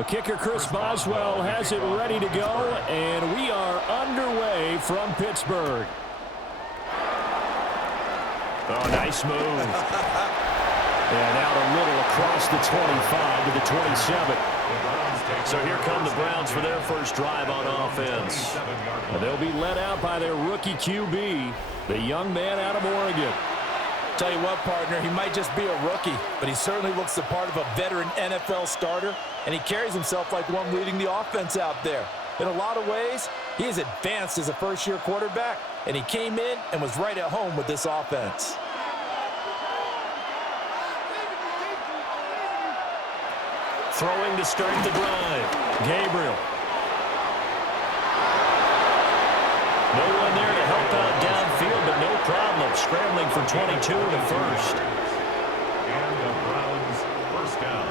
The kicker, Chris Boswell, has it ready to go, and we are underway from Pittsburgh. Oh, nice move. And out a little across the 25 to the 27. So here come the Browns for their first drive on offense. And they'll be led out by their rookie QB, the young man out of Oregon. Tell you what, partner, he might just be a rookie, but he certainly looks the part of a veteran NFL starter, and he carries himself like one leading the offense out there. In a lot of ways, he is advanced as a first-year quarterback, and he came in and was right at home with this offense. Throwing to start the drive. Gabriel. No one there to help out downfield, but no problem. Scrambling for 22 to first. And the Browns first down.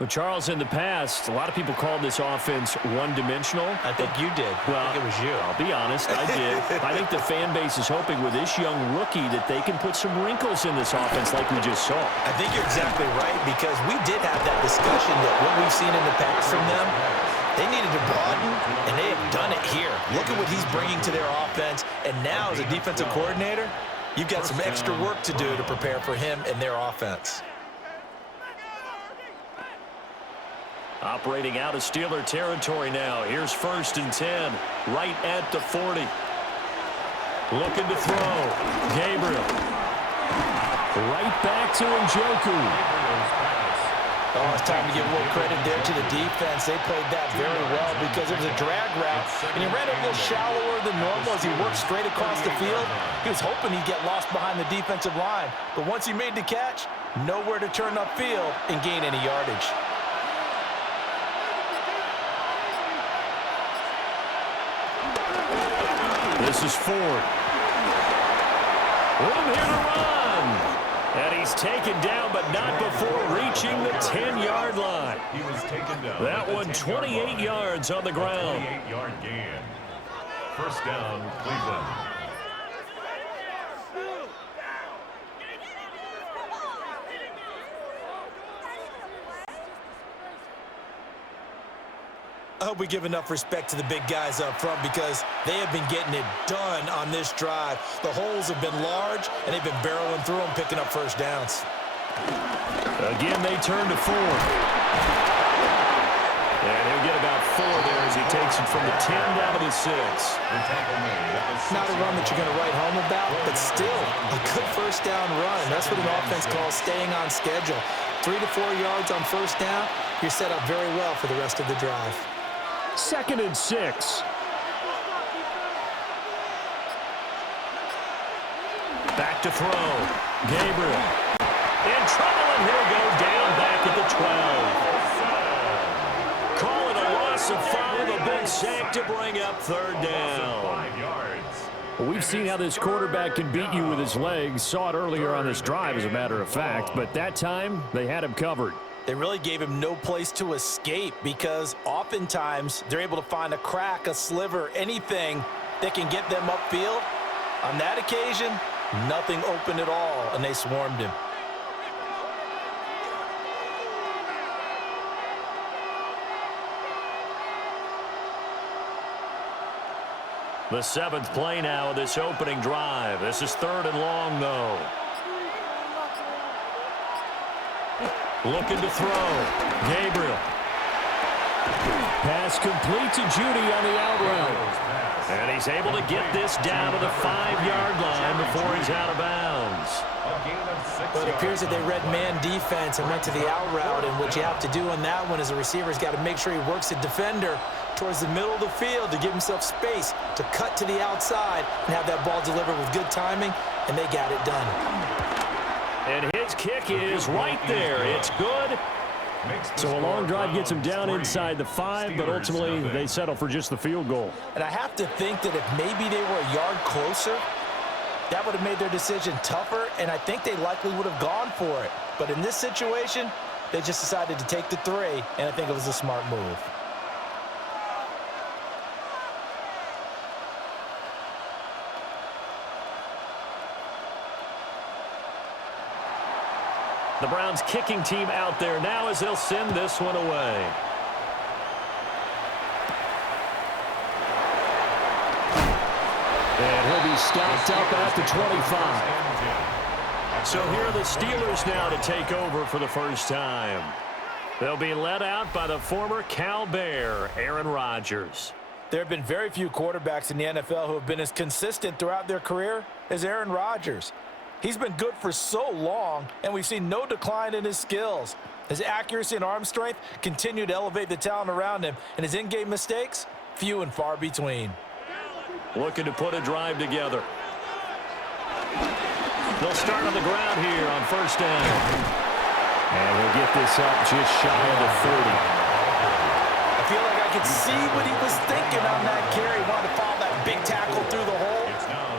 Well, Charles, in the past, a lot of people called this offense one-dimensional. I think you did. Well, I think it was you. I'll be honest, I did. I think the fan base is hoping with this young rookie that they can put some wrinkles in this offense like we just saw. I think you're exactly right, because we did have that discussion that what we've seen in the past from them, they needed to broaden, and they have done it here. Look at what he's bringing to their offense, and now as a defensive coordinator, you've got some extra work to do to prepare for him and their offense. Operating out of Steeler territory now. Here's 1st and 10, right at the 40. Looking to throw. Gabriel. Right back to Njoku. Oh, it's time to give a little credit there to the defense. They played that very well because it was a drag route, and he ran it a little shallower than normal as he worked straight across the field. He was hoping he'd get lost behind the defensive line, but once he made the catch, nowhere to turn upfield and gain any yardage. This is Ford. Room here to run. And he's taken down, but not before reaching the 10-yard line. He was taken down. That one 28 yards on the ground. 28-yard gain. First down, Cleveland. I hope we give enough respect to the big guys up front because they have been getting it done on this drive. The holes have been large, and they've been barreling through them, picking up first downs. Again, they turn to Ford. And he'll get about 4 there as he takes it from the 10 down to the 6. Not a run that you're going to write home about, but still a good first down run. That's what an offense calls staying on schedule. 3 to 4 yards on first down, you're set up very well for the rest of the drive. 2nd and 6. Back to throw. Gabriel. In trouble, and he'll go down back at the 12. Calling a loss of 5, a big sack to bring up 3rd down. 5 yards. Well, we've seen how this quarterback can beat you with his legs. Saw it earlier on this drive, as a matter of fact. But that time, they had him covered. They really gave him no place to escape because oftentimes they're able to find a crack, a sliver, anything that can get them upfield. On that occasion, nothing open at all, and they swarmed him. The 7th play now of this opening drive. This is 3rd and long, though. Looking to throw. Gabriel. Pass complete to Judy on the out route. And he's able to get this down to the 5-yard line before he's out of bounds. Well, it appears that they read man defense and went to the out route, and what you have to do on that one is the receiver's got to make sure he works the defender towards the middle of the field to give himself space to cut to the outside and have that ball delivered with good timing, and they got it done. And his kick is right there. It's good. So a long drive gets him down inside the 5, but ultimately they settle for just the field goal. And I have to think that if maybe they were a yard closer, that would have made their decision tougher, and I think they likely would have gone for it. But in this situation, they just decided to take the 3, and I think it was a smart move. The Browns kicking team out there now as they'll send this one away. And he'll be stopped up at the 25. So here are the Steelers now to take over for the first time. They'll be led out by the former Cal Bear, Aaron Rodgers. There have been very few quarterbacks in the NFL who have been as consistent throughout their career as Aaron Rodgers. He's been good for so long, and we've seen no decline in his skills. His accuracy and arm strength continue to elevate the talent around him, and his in-game mistakes, few and far between. Looking to put a drive together. They'll start on the ground here on first down. And we'll get this up just shy of the 30. I feel like I could see what he was thinking on that carry. Wanted to follow that big tackle through the hole.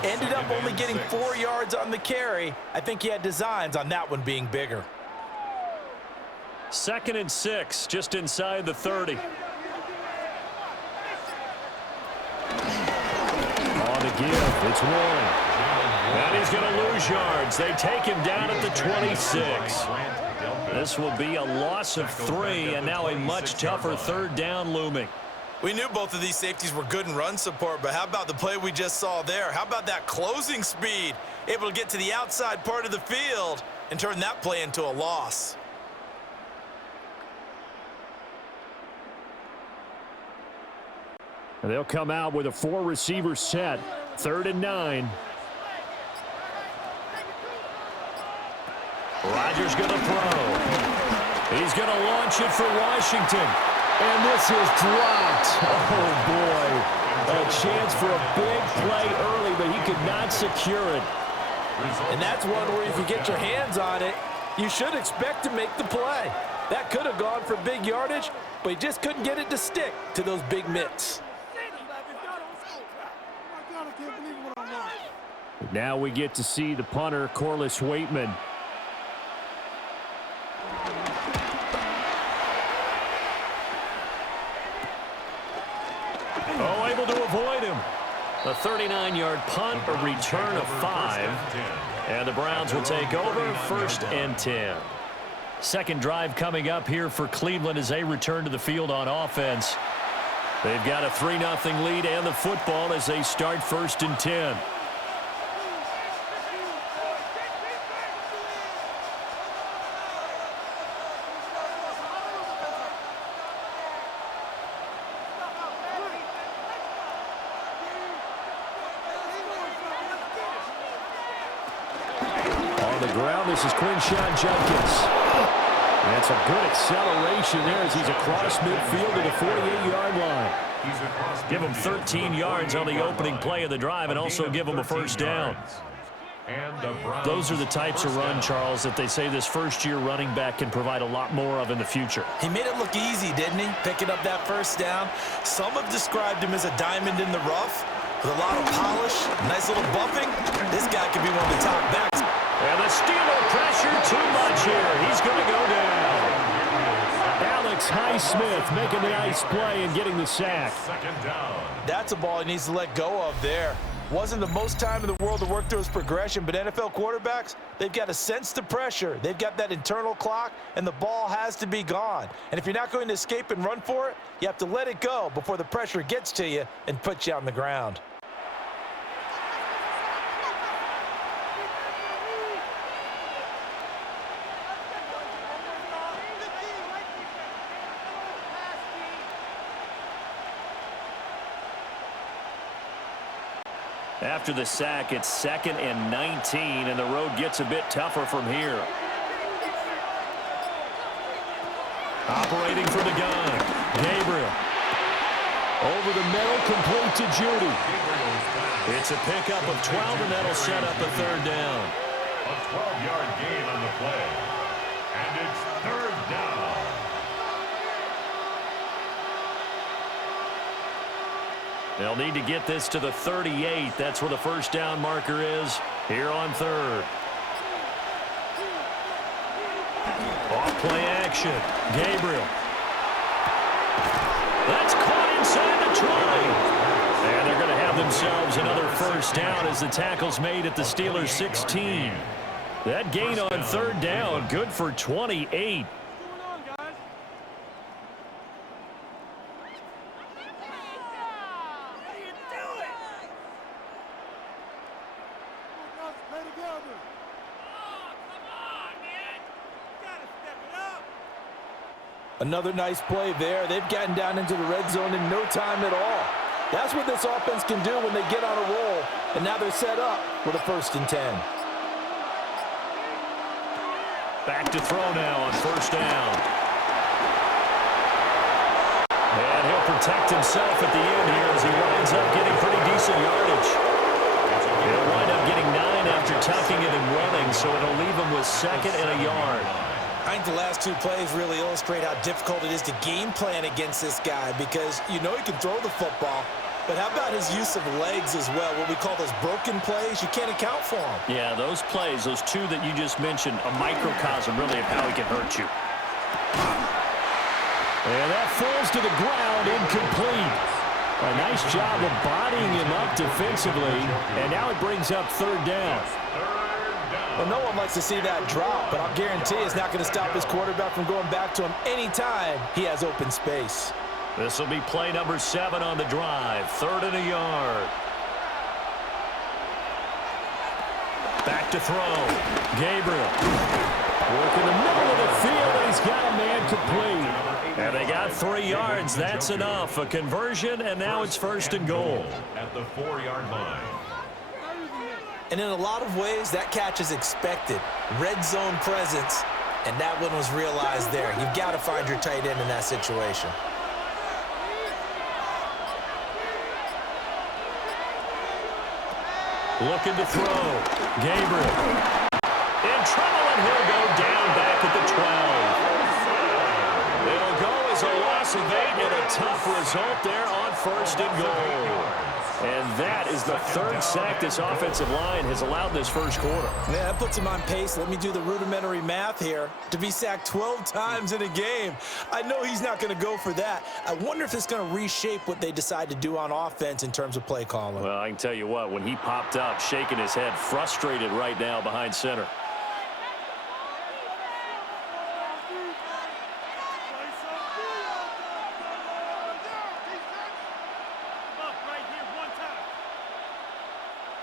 Ended up only getting 4 yards on the carry. I think he had designs on that one being bigger. 2nd and 6, just inside the 30. On the give, it's Warren. And he's going to lose yards. They take him down at the 26. This will be a loss of 3, and now a much tougher 3rd down looming. We knew both of these safeties were good in run support, but how about the play we just saw there? How about that closing speed? Able to get to the outside part of the field and turn that play into a loss. And they'll come out with a 4-receiver set. 3rd and 9. Rodgers going to throw. He's going to launch it for Washington. And this is dropped. Oh, boy. A chance for a big play early, but he could not secure it. And that's one where if you get your hands on it, you should expect to make the play. That could have gone for big yardage, but he just couldn't get it to stick to those big mitts. Now we get to see the punter, Corliss Waitman. Oh, able to avoid him. A 39-yard punt, a return of 5. And the Browns will take over 1st and 10. Second drive coming up here for Cleveland as they return to the field on offense. They've got a 3-0 lead and the football as they start 1st and 10. This is Quinshawn Judkins. That's a good acceleration there as he's across midfield to the 48-yard line. Give him 13 yards on the opening play of the drive and also give him a 1st down. Those are the types of run, Charles, that they say this first-year running back can provide a lot more of in the future. He made it look easy, didn't he? Picking up that 1st down. Some have described him as a diamond in the rough with a lot of polish, nice little bumping. This guy could be one of the top backs. And the Steeler pressure too much here. He's going to go down. Alex Highsmith making the nice play and getting the sack. 2nd down. That's a ball he needs to let go of there. Wasn't the most time in the world to work through his progression, but NFL quarterbacks, they've got to sense the pressure. They've got that internal clock, and the ball has to be gone. And if you're not going to escape and run for it, you have to let it go before the pressure gets to you and puts you on the ground. After the sack, it's 2nd and 19, and the road gets a bit tougher from here. Operating from the gun, Gabriel. Over the middle, complete to Judy. It's a pickup of 12, and that'll set up a 3rd down. A 12-yard gain on the play. And it's 3rd down. They'll need to get this to the 38. That's where the 1st down marker is here on 3rd. Off-play action. Gabriel. That's caught inside the 20. And they're going to have themselves another 1st down as the tackle's made at the Steelers' 16. That gain on third down, good for 28. Another nice play there. They've gotten down into the red zone in no time at all. That's what this offense can do when they get on a roll. And now they're set up with a 1st and 10. Back to throw now on first down. And he'll protect himself at the end here as he winds up getting pretty decent yardage. He'll wind up getting 9 after tucking it and running, so it'll leave him with 2nd and a yard. I think the last 2 plays really illustrate how difficult it is to game plan against this guy because you know he can throw the football, but how about his use of legs as well, what we call those broken plays? You can't account for them. Yeah, those plays, those 2 that you just mentioned, a microcosm really of how he can hurt you. And that falls to the ground, incomplete. A nice job of bodying him up defensively, and now it brings up 3rd down. Well, no one likes to see that drop, but I'll guarantee it's not going to stop his quarterback from going back to him anytime he has open space. This will be play number 7 on the drive. 3rd and a yard. Back to throw. Gabriel. Work in the middle of the field, and he's got a man complete. And they got 3 yards. That's enough. A conversion, and now it's 1st and goal. At the 4-yard line. And in a lot of ways, that catch is expected. Red zone presence, and that one was realized there. You've got to find your tight end in that situation. Looking to throw. Gabriel. In trouble, and he'll go down back at the 12. It'll go as a loss of 8 and a tough result there on 1st and goal. And that is the 3rd sack this offensive line has allowed this first quarter. Yeah, that puts him on pace. Let me do the rudimentary math here. To be sacked 12 times in a game, I know he's not going to go for that. I wonder if it's going to reshape what they decide to do on offense in terms of play calling. Well, I can tell you what, when he popped up, shaking his head, frustrated right now behind center.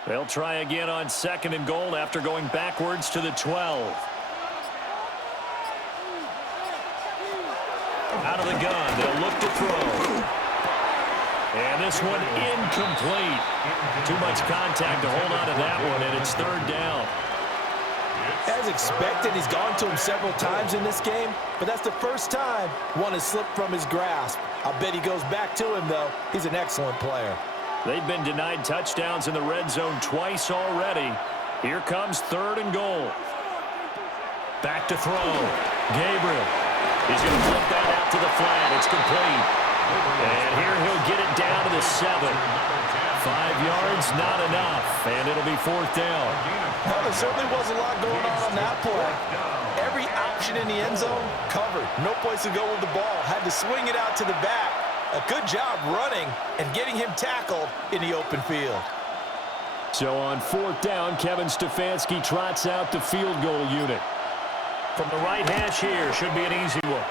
They'll try again on 2nd and goal after going backwards to the 12. Out of the gun, they'll look to throw. And this one incomplete. Too much contact to hold on to that one, and it's 3rd down. As expected, he's gone to him several times in this game, but that's the first time one has slipped from his grasp. I'll bet he goes back to him, though. He's an excellent player. They've been denied touchdowns in the red zone twice already. Here comes 3rd and goal. Back to throw. Gabriel. He's going to flip that out to the flat. It's complete. And here he'll get it down to the 7. 5 yards, not enough. And it'll be 4th down. Well, there certainly was a lot going on that play. Every option in the end zone covered. No place to go with the ball. Had to swing it out to the back. A good job running and getting him tackled in the open field. So on 4th down, Kevin Stefanski trots out the field goal unit. From the right hash here, should be an easy one.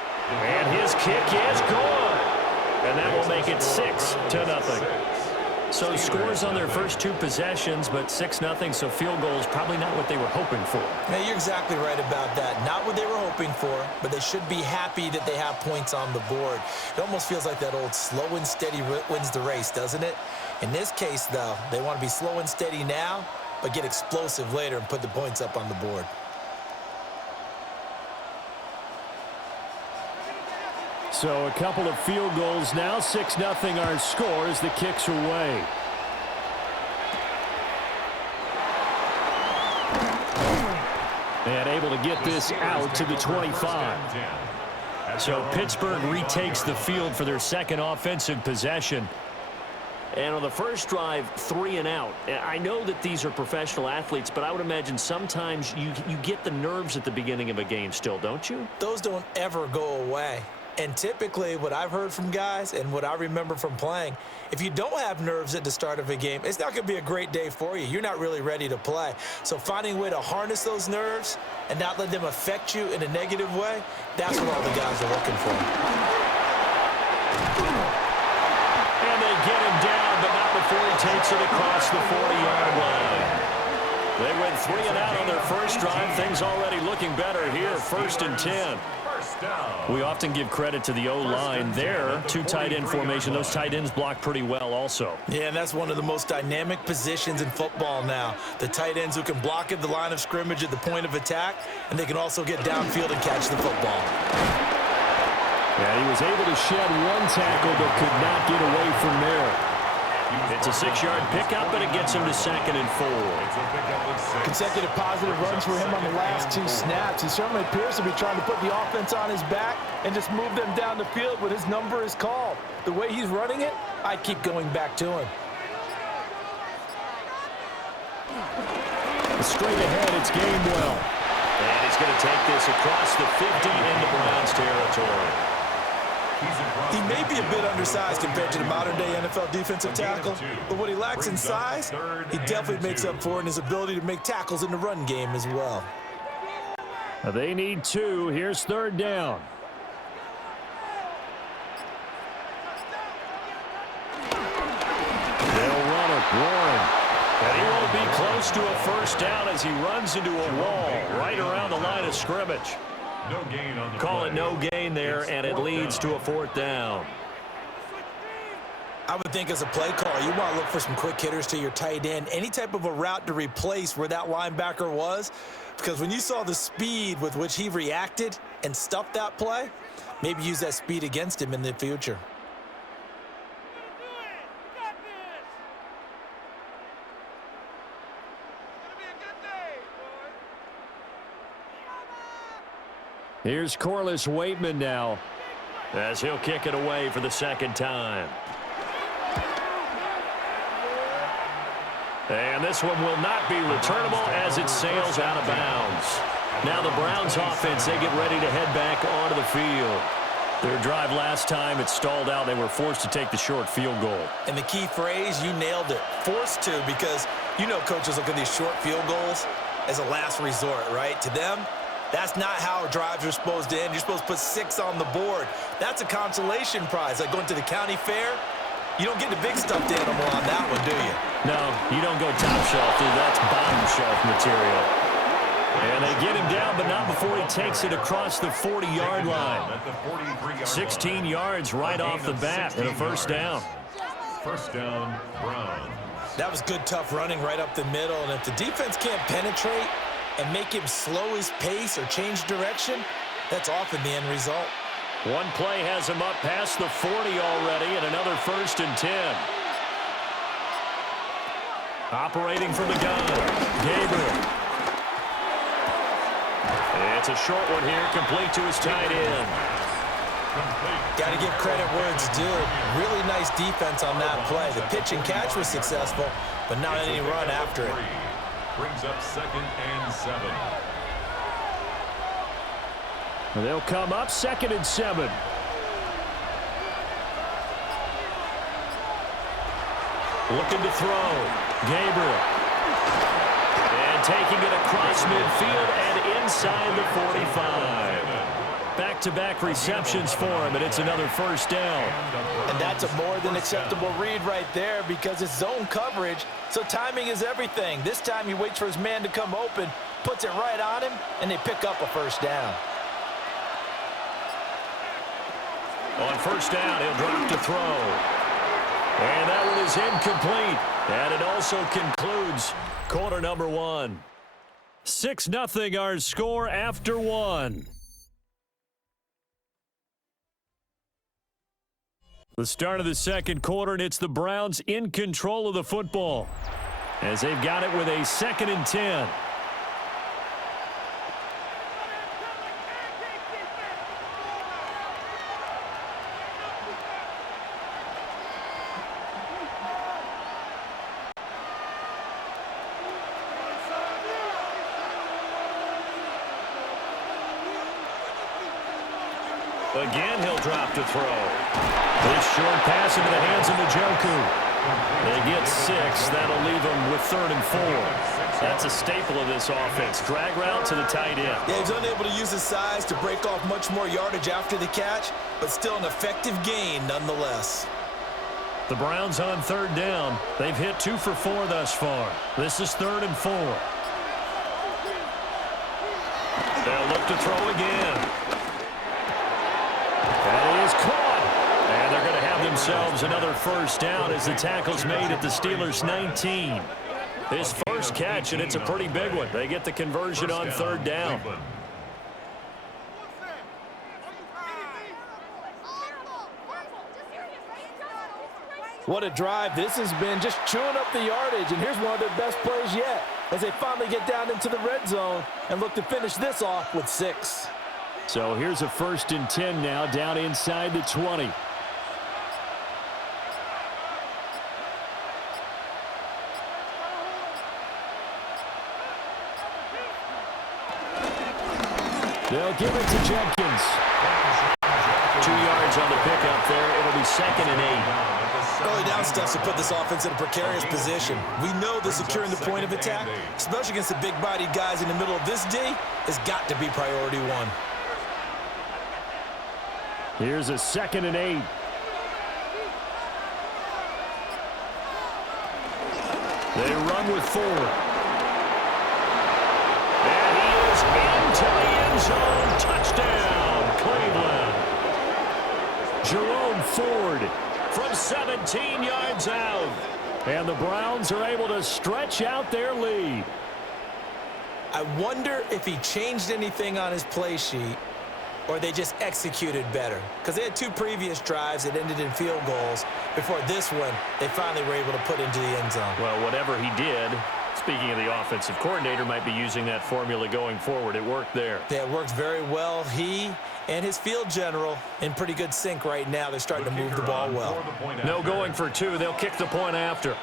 And his kick is good. And that will make it 6-0. So scores on their first 2 possessions, but 6-0, so field goal is probably not what they were hoping for. Yeah, you're exactly right about that. Not what they were hoping for, but they should be happy that they have points on the board. It almost feels like that old slow and steady wins the race, doesn't it? In this case, though, they want to be slow and steady now, but get explosive later and put the points up on the board. So a couple of field goals now. 6-0 our score as the kicks are away. And able to get this out to the 25. So Pittsburgh retakes the field for their 2nd offensive possession. And on the first drive, 3 and out. I know that these are professional athletes, but I would imagine sometimes you get the nerves at the beginning of a game still, don't you? Those don't ever go away. And typically what I've heard from guys and what I remember from playing, if you don't have nerves at the start of a game, it's not going to be a great day for you. You're not really ready to play. So finding a way to harness those nerves and not let them affect you in a negative way, that's what all the guys are looking for. And they get him down, but not before he takes it across the 40-yard line. They went 3 and out on their first drive. Things already looking better here, 1st and 10. We often give credit to the O-line there. 2 tight end formation. Those tight ends block pretty well also. Yeah, and that's one of the most dynamic positions in football now. The tight ends who can block at the line of scrimmage at the point of attack, and they can also get downfield and catch the football. Yeah, he was able to shed 1 tackle but could not get away from there. It's a 6-yard pickup, but it gets him to 2nd and 4. Consecutive positive runs for him on the last 2 snaps. He certainly appears to be trying to put the offense on his back and just move them down the field when his number is called. The way he's running it, I'd keep going back to him. Straight ahead, it's Gainwell. And he's going to take this across the 50 into Browns territory. He may be a bit undersized compared to the modern-day NFL defensive tackle, but what he lacks in size, he definitely makes up for in his ability to make tackles in the run game as well. They need 2. Here's 3rd down. They'll run it, Warren. And he won't be close to a first down as he runs into a wall right around the line of scrimmage. No gain on the Call play. it no gain there, and it leads to a 4th down. I would think as a play call, you want to look for some quick hitters to your tight end, any type of a route to replace where that linebacker was, because when you saw the speed with which he reacted and stuffed that play, maybe use that speed against him in the future. Here's Corliss Waitman now as he'll kick it away for the 2nd time. And this one will not be returnable as it sails out of bounds. Now the Browns offense, they get ready to head back onto the field. Their drive last time, it stalled out. They were forced to take the short field goal. And the key phrase, you nailed it, forced to, because you know coaches look at these short field goals as a last resort, right? To them, that's not how drives are supposed to end. You're supposed to put 6 on the board. That's a consolation prize, like going to the county fair. You don't get the big stuffed animal on that one, do you? No, you don't go top shelf, dude. That's bottom shelf material. And they get him down, but not before he takes it across the 40-yard line. 16 yards right off the bat and a 1st down. 1st down, Browns. That was good, tough running right up the middle. And if the defense can't penetrate and make him slow his pace or change direction, that's often the end result. One play has him up past the 40 already, and another 1st and 10. Operating from the gun, Gabriel. It's a short one here, complete to his tight end. Got to give credit where it's due. Really nice defense on that play. The pitch and catch was successful, but not any run after it. Brings up 2nd and 7. They'll come up 2nd and 7. Looking to throw. Gabriel. And taking it across midfield and inside the 45. Back-to-back receptions for him, and it's another 1st down. And that's a more than acceptable read right there because it's zone coverage, so timing is everything. This time he waits for his man to come open, puts it right on him, and they pick up a 1st down. On 1st down, he'll drop to throw. And that one is incomplete. And it also concludes quarter number 1. 6-0 our score after 1. The start of the 2nd quarter, and it's the Browns in control of the football as they've got it with a 2nd and 10. Again, he'll drop to throw. This short pass into the hands of Njoku. They get 6. That'll leave them with 3rd and 4. That's a staple of this offense. Drag route to the tight end. Yeah, he's unable to use his size to break off much more yardage after the catch, but still an effective gain nonetheless. The Browns on 3rd down. They've hit 2 for 4 thus far. This is 3rd and 4. They'll look to throw again. That is caught. And they're going to have themselves another first down as the tackle's made at the Steelers' 19. His first catch, and it's a pretty big one. They get the conversion on 3rd down. What a drive this has been, just chewing up the yardage. And here's one of their best plays yet as they finally get down into the red zone and look to finish this off with 6. So here's a 1st and 10 now, down inside the 20. They'll give it to Jenkins. 2 yards on the pickup there. It'll be 2nd and 8. Early down stuff to put this offense in a precarious position. We know that securing the point of attack, especially against the big-bodied guys in the middle of this D, has got to be priority 1. Here's a 2nd and 8. They run with 4. And he is into the end zone. Touchdown, Cleveland. Jerome Ford from 17 yards out. And the Browns are able to stretch out their lead. I wonder if he changed anything on his play sheet or they just executed better. Because they had 2 previous drives that ended in field goals. Before this one, they finally were able to put into the end zone. Well, whatever he did, speaking of the offensive coordinator, might be using that formula going forward. It worked there. Yeah, it works very well. He and his field general in pretty good sync right now. They're starting to move the ball well. No going for 2. They'll kick the point after.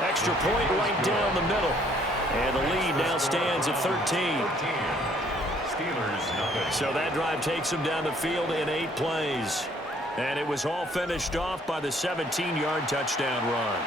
Extra point right down the middle. And the lead now stands at 13. So that drive takes them down the field in 8 plays. And it was all finished off by the 17-yard touchdown run.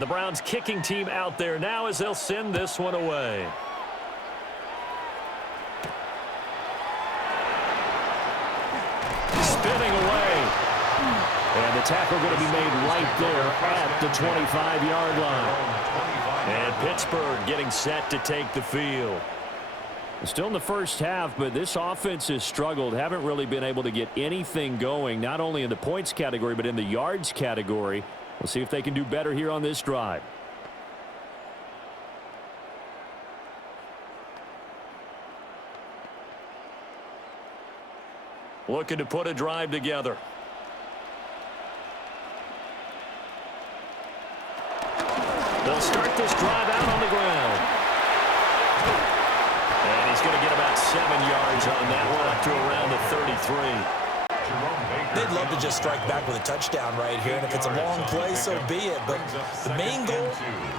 The Browns kicking team out there now as they'll send this one away. Spinning away. And the tackle going to be made right there at the 25-yard line. And Pittsburgh getting set to take the field. Still in the first half, but this offense has struggled. Haven't really been able to get anything going, not only in the points category, but in the yards category. We'll see if they can do better here on this drive. Looking to put a drive together. They'll start this drive out on the ground. And he's going to get about 7 yards on that one up to around the 33. They'd love to just strike back with a touchdown right here, and if it's a long play, so be it. But the main goal,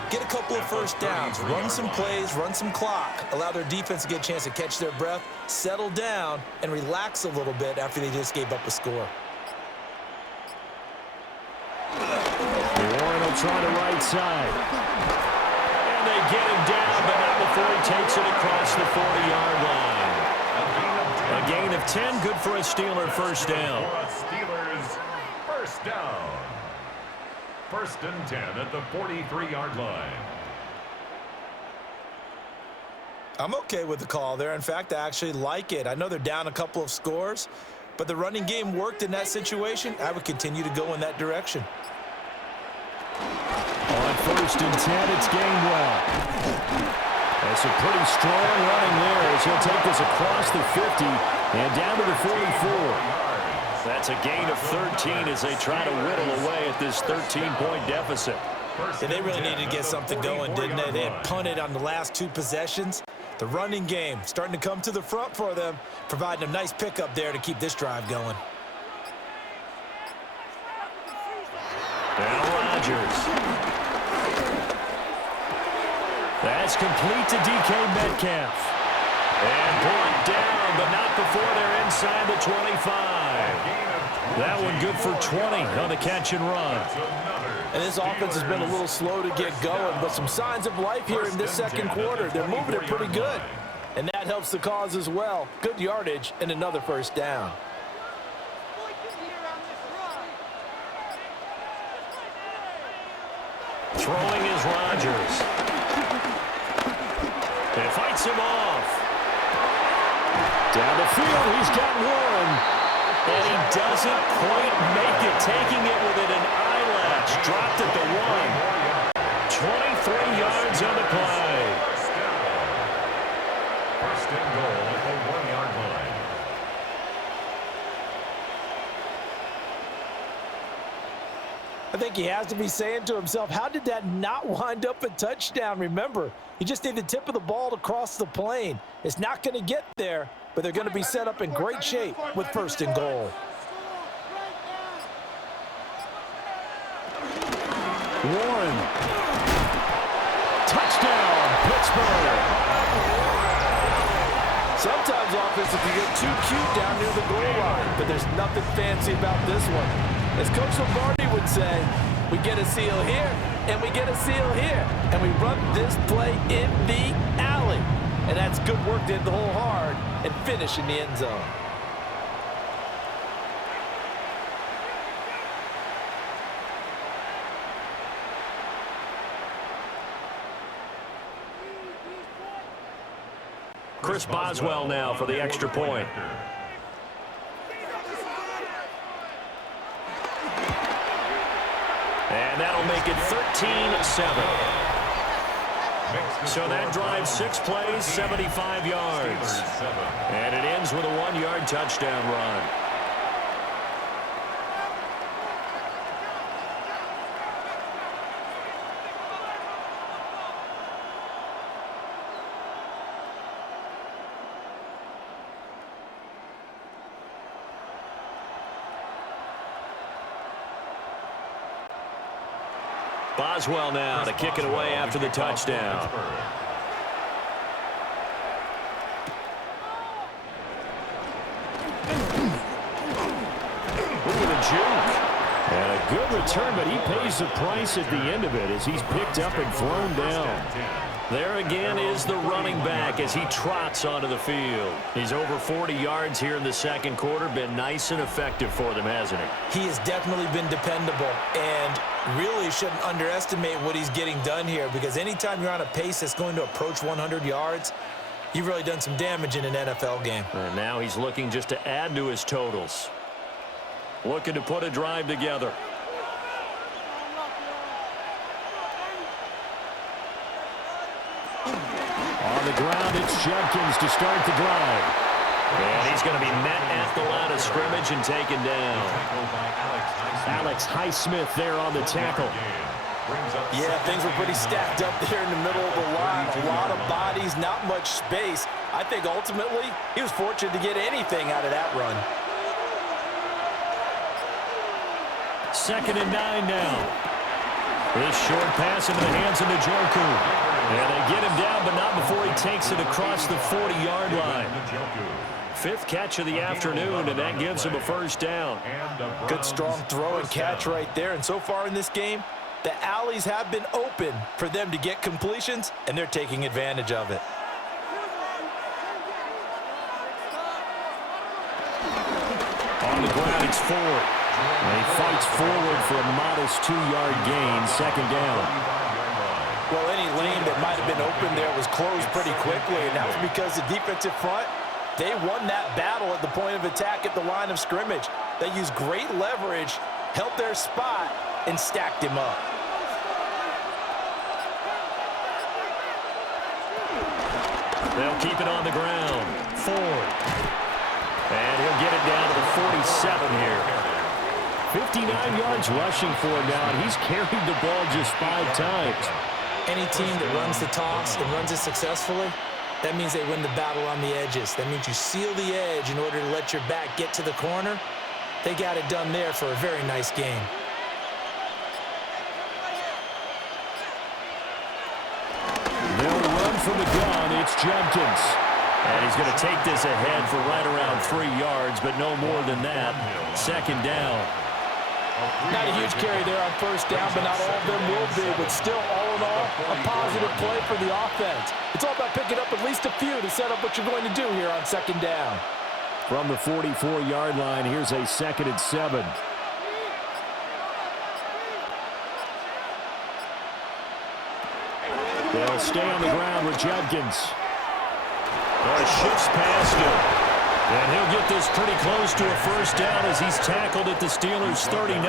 get a couple of first downs, run some plays, run some clock, allow their defense to get a chance to catch their breath, settle down, and relax a little bit after they just gave up a score. Warren will try the right side. And they get him down, but not before he takes it across the 40-yard line. A gain of 10, good for a Steeler first down. Steelers first down. 1st and 10 at the 43-yard line. I'm okay with the call there. In fact, I actually like it. I know they're down a couple of scores, but the running game worked in that situation. I would continue to go in that direction. On 1st and 10, it's Gainwell. That's a pretty strong running there as he'll take this across the 50 and down to the 44. That's a gain of 13 as they try to whittle away at this 13-point deficit. Yeah, they really needed to get something going, didn't they? They had punted on the last 2 possessions. The running game starting to come to the front for them, providing a nice pickup there to keep this drive going. Now Rodgers. That's complete to DK Metcalf. And brought down, but not before they're inside the 25. That one good for 20 on the catch and run. And this offense has been a little slow to get going, but some signs of life here in this second quarter. They're moving it pretty good, and that helps the cause as well. Good yardage and another first down. Throwing is Rodgers. And fights him off. Down the field, he's got one. And he doesn't quite make it, taking it within an eyelash. Dropped at the 1. 23 yards on the play. First and goal at the 1-yard line. I think he has to be saying to himself, how did that not wind up a touchdown? Remember, you just need the tip of the ball to cross the plane. It's not going to get there, but they're going to be set up in great shape with first and goal. Warren. Touchdown, Pittsburgh. Sometimes offenses can get too cute down near the goal line, but there's nothing fancy about this one. As Coach Lombardi would say, we get a seal here, and we get a seal here, and we run this play in the alley. And that's good work to hit the hole hard and finish in the end zone. Chris Boswell now for the extra point. And that'll make it 13-7. So that drives 6 plays, 75 yards. And it ends with a 1-yard touchdown run. Boswell now to kick it away after the touchdown. Look at the juke. And a good return, but he pays the price at the end of it as he's picked up and thrown down. There again is the running back as he trots onto the field. He's over 40 yards here in the second quarter. Been nice and effective for them, hasn't he? He has definitely been dependable, and really shouldn't underestimate what he's getting done here, because anytime you're on a pace that's going to approach 100 yards, you've really done some damage in an NFL game. And now he's looking just to add to his totals. Looking to put a drive together. On the ground, it's Judkins to start the drive. And he's going to be met at the line of scrimmage and taken down. Alex Highsmith there on the tackle. Yeah, things were pretty stacked up there in the middle of the line. A lot of bodies, not much space. I think ultimately he was fortunate to get anything out of that run. 2nd and 9 now. This short pass into the hands of Njoku. And they get him down, but not before he takes it across the 40-yard line. 5th catch of the afternoon, and that gives him a first down. Good strong throw and catch right there. And so far in this game, the alleys have been open for them to get completions, and they're taking advantage of it. On the ground, it's Ford. And he fights forward for a modest 2-yard gain, 2nd down. Well, any lane that might have been open there was closed pretty quickly, and that was because the defensive front, they won that battle at the point of attack at the line of scrimmage. They used great leverage, held their spot, and stacked him up. They'll keep it on the ground. Ford. And he'll get it down to the 47 here. 59 yards rushing for him now, and he's carried the ball just 5 times. Any team that runs the toss and runs it successfully, that means they win the battle on the edges. That means you seal the edge in order to let your back get to the corner. They got it done there for a very nice game. They'll run from the gun. It's Jenkins. And he's going to take this ahead for right around 3 yards, but no more than that. Second down. Not a huge carry there on first down, but not all of them will be. But still, all in all, a positive play for the offense. It's all about picking up at least a few to set up what you're going to do here on second down. From the 44-yard line, here's a 2nd and 7. They'll stay on the ground with Jenkins. Shifts past him. And he'll get this pretty close to a first down as he's tackled at the Steelers' 39.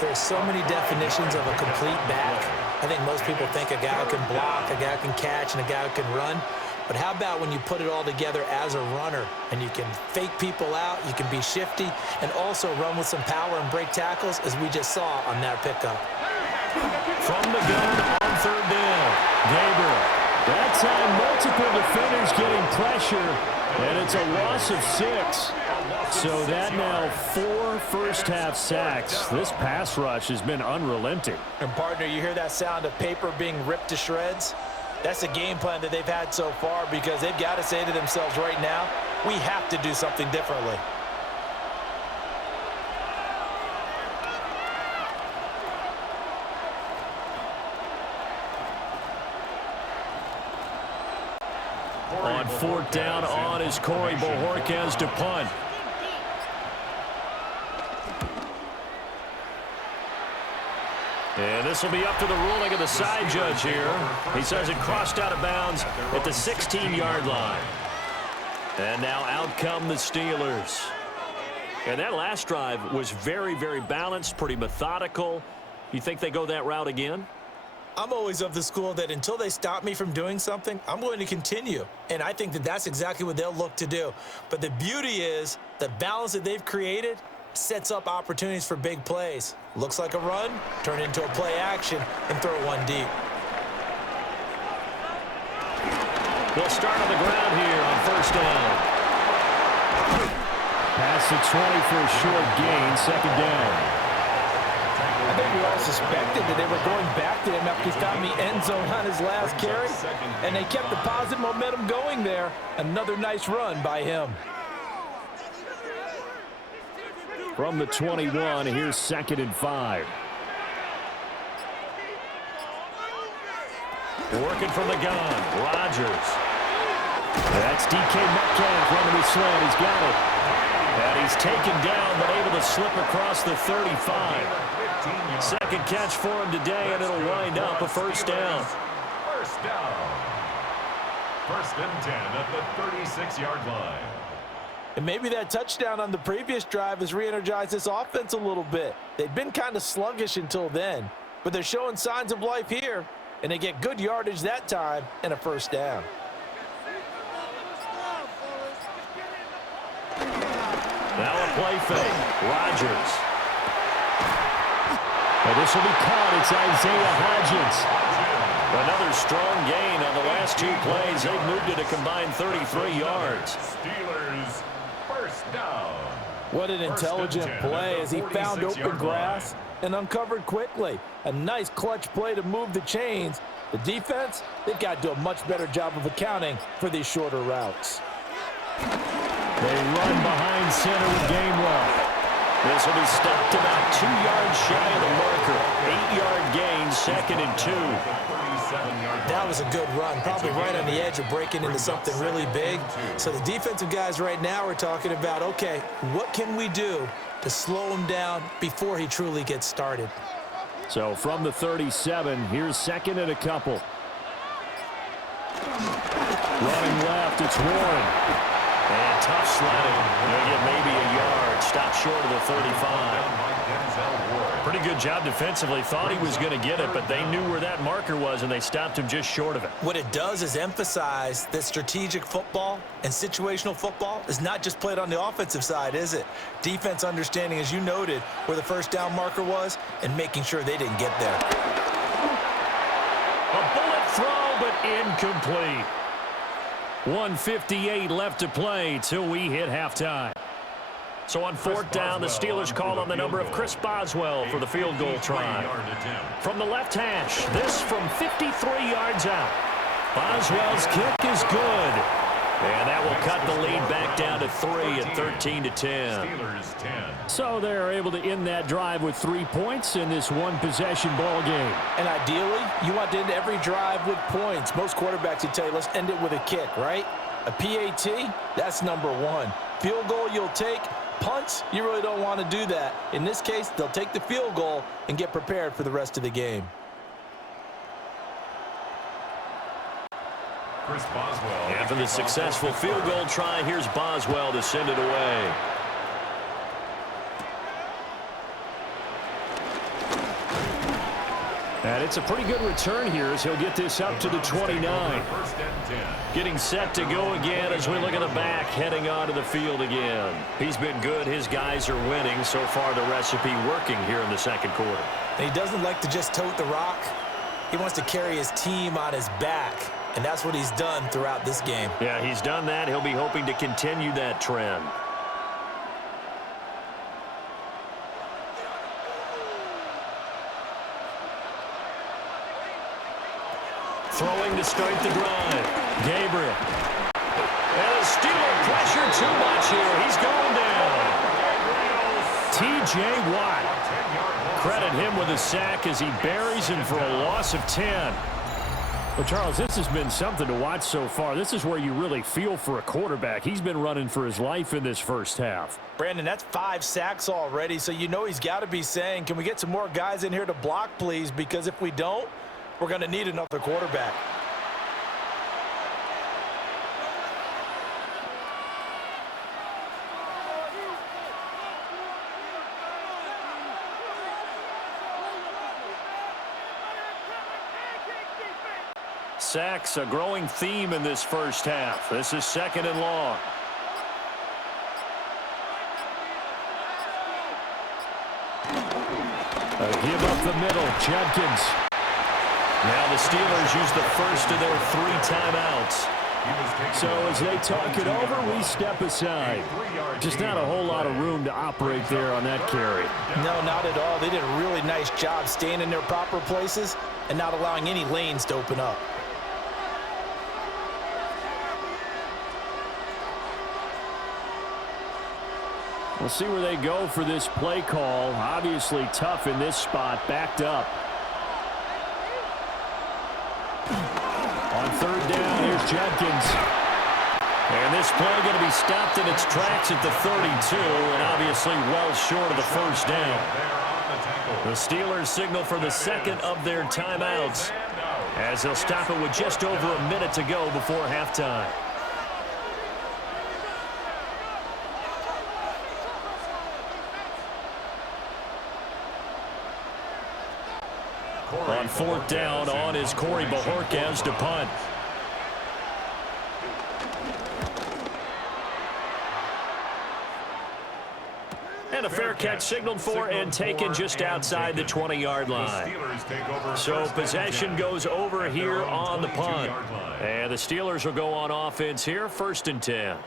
There's so many definitions of a complete back. I think most people think a guy who can block, a guy who can catch, and a guy who can run. But how about when you put it all together as a runner and you can fake people out, you can be shifty, and also run with some power and break tackles, as we just saw on that pickup. From the gun on third down, Gabriel. That time, multiple defenders getting pressure, and it's a loss of 6. So that now 4 first-half sacks. This pass rush has been unrelenting. And, partner, you hear that sound of paper being ripped to shreds? That's the game plan that they've had so far, because they've got to say to themselves right now, we have to do something differently. On fourth down on is Corey Bojorquez to punt. And this will be up to the ruling of the side judge here. He says it crossed out of bounds at the 16-yard line. And now out come the Steelers. And that last drive was very, very balanced, pretty methodical. You think they go that route again? I'm always of the school that until they stop me from doing something, I'm going to continue. And I think that that's exactly what they'll look to do. But the beauty is the balance that they've created sets up opportunities for big plays. Looks like a run, turn into a play action, and throw one deep. They'll start on the ground here on first down. Past the 20 for a short gain, second down. I think we all suspected that they were going back to him after he found the end zone on his last carry, and they kept the positive momentum going there. Another nice run by him. From the 21, here's 2nd and 5. Working from the gun, Rodgers. That's DK Metcalf running the slant. He's got it. And he's taken down, but able to slip across the 35. Second catch for him today, and it'll wind up a first down. First down. 1st and 10 at the 36-yard line. And maybe that touchdown on the previous drive has re-energized this offense a little bit. They've been kind of sluggish until then, but they're showing signs of life here, and they get good yardage that time and a first down. Now a play fake. Rodgers. And this will be caught. It's Isaiah Hodgins. Another strong gain on the last 2 plays. They've moved it a combined 33 yards. Steelers first down. What an intelligent play as he found open grass and uncovered quickly. A nice clutch play to move the chains. The defense, they've got to do a much better job of accounting for these shorter routes. They run behind center with Gainwell. This will be stopped about 2 yards shy of the marker. 8-yard gain, 2nd and 2. That was a good run, probably right on the edge of breaking into something really big. So the defensive guys right now are talking about, okay, what can we do to slow him down before he truly gets started? So from the 37, here's 2nd and a couple. Running left, it's Warren. And tough sledding. They'll get maybe a yard. Stop short of the 35. Pretty good job defensively. Thought he was going to get it, but they knew where that marker was, and they stopped him just short of it. What it does is emphasize that strategic football and situational football is not just played on the offensive side, is it? Defense understanding, as you noted, where the first down marker was and making sure they didn't get there. A bullet throw, but incomplete. 1:58 left to play till we hit halftime. So on fourth down, the Steelers call on the number of Chris Boswell for the field goal try. From the left hash, this from 53 yards out. Boswell's kick is good. And that will cut the lead back down to 3 at 13-10. So they're able to end that drive with 3 points in this one-possession ball game. And ideally, you want to end every drive with points. Most quarterbacks would tell you, let's end it with a kick, right? A PAT, that's number 1. Field goal you'll take. Punts, you really don't want to do that. In this case, they'll take the field goal and get prepared for the rest of the game. Chris Boswell. After the successful field goal try, here's Boswell to send it away. And it's a pretty good return here as he'll get this up to the 29. Getting set to go again as we look at the back, heading onto the field again. He's been good. His guys are winning. So far, the recipe working here in the second quarter. And he doesn't like to just tote the rock. He wants to carry his team on his back, and that's what he's done throughout this game. Yeah, he's done that. He'll be hoping to continue that trend. Throwing to start the drive. Gabriel. And the Steeler pressure too much here. He's going down. T.J. Watt. Credit him with a sack as he buries him for a loss of 10. Well, Charles, this has been something to watch so far. This is where you really feel for a quarterback. He's been running for his life in this first half. Brandon, that's 5 sacks already, so you know he's got to be saying, can we get some more guys in here to block, please? Because if we don't, we're going to need another quarterback. Sacks, a growing theme in this first half. This is 2nd and long. A give up the middle, Judkins. Now the Steelers use the first of their 3 timeouts. So as they talk it over, we step aside. Just not a whole lot of room to operate there on that carry. No, not at all. They did a really nice job staying in their proper places and not allowing any lanes to open up. We'll see where they go for this play call. Obviously tough in this spot, backed up. On 3rd down, here's Judkins. And this play going to be stopped in its tracks at the 32, and obviously well short of the first down. The Steelers signal for the 2nd of their timeouts as they'll stop it with just over a minute to go before halftime. On 4th down, on is Corey Bajorquez to punt. And a fair catch signaled for and taken just outside the 20-yard line. So possession goes over here on the punt. And the Steelers will go on offense here, 1st and 10.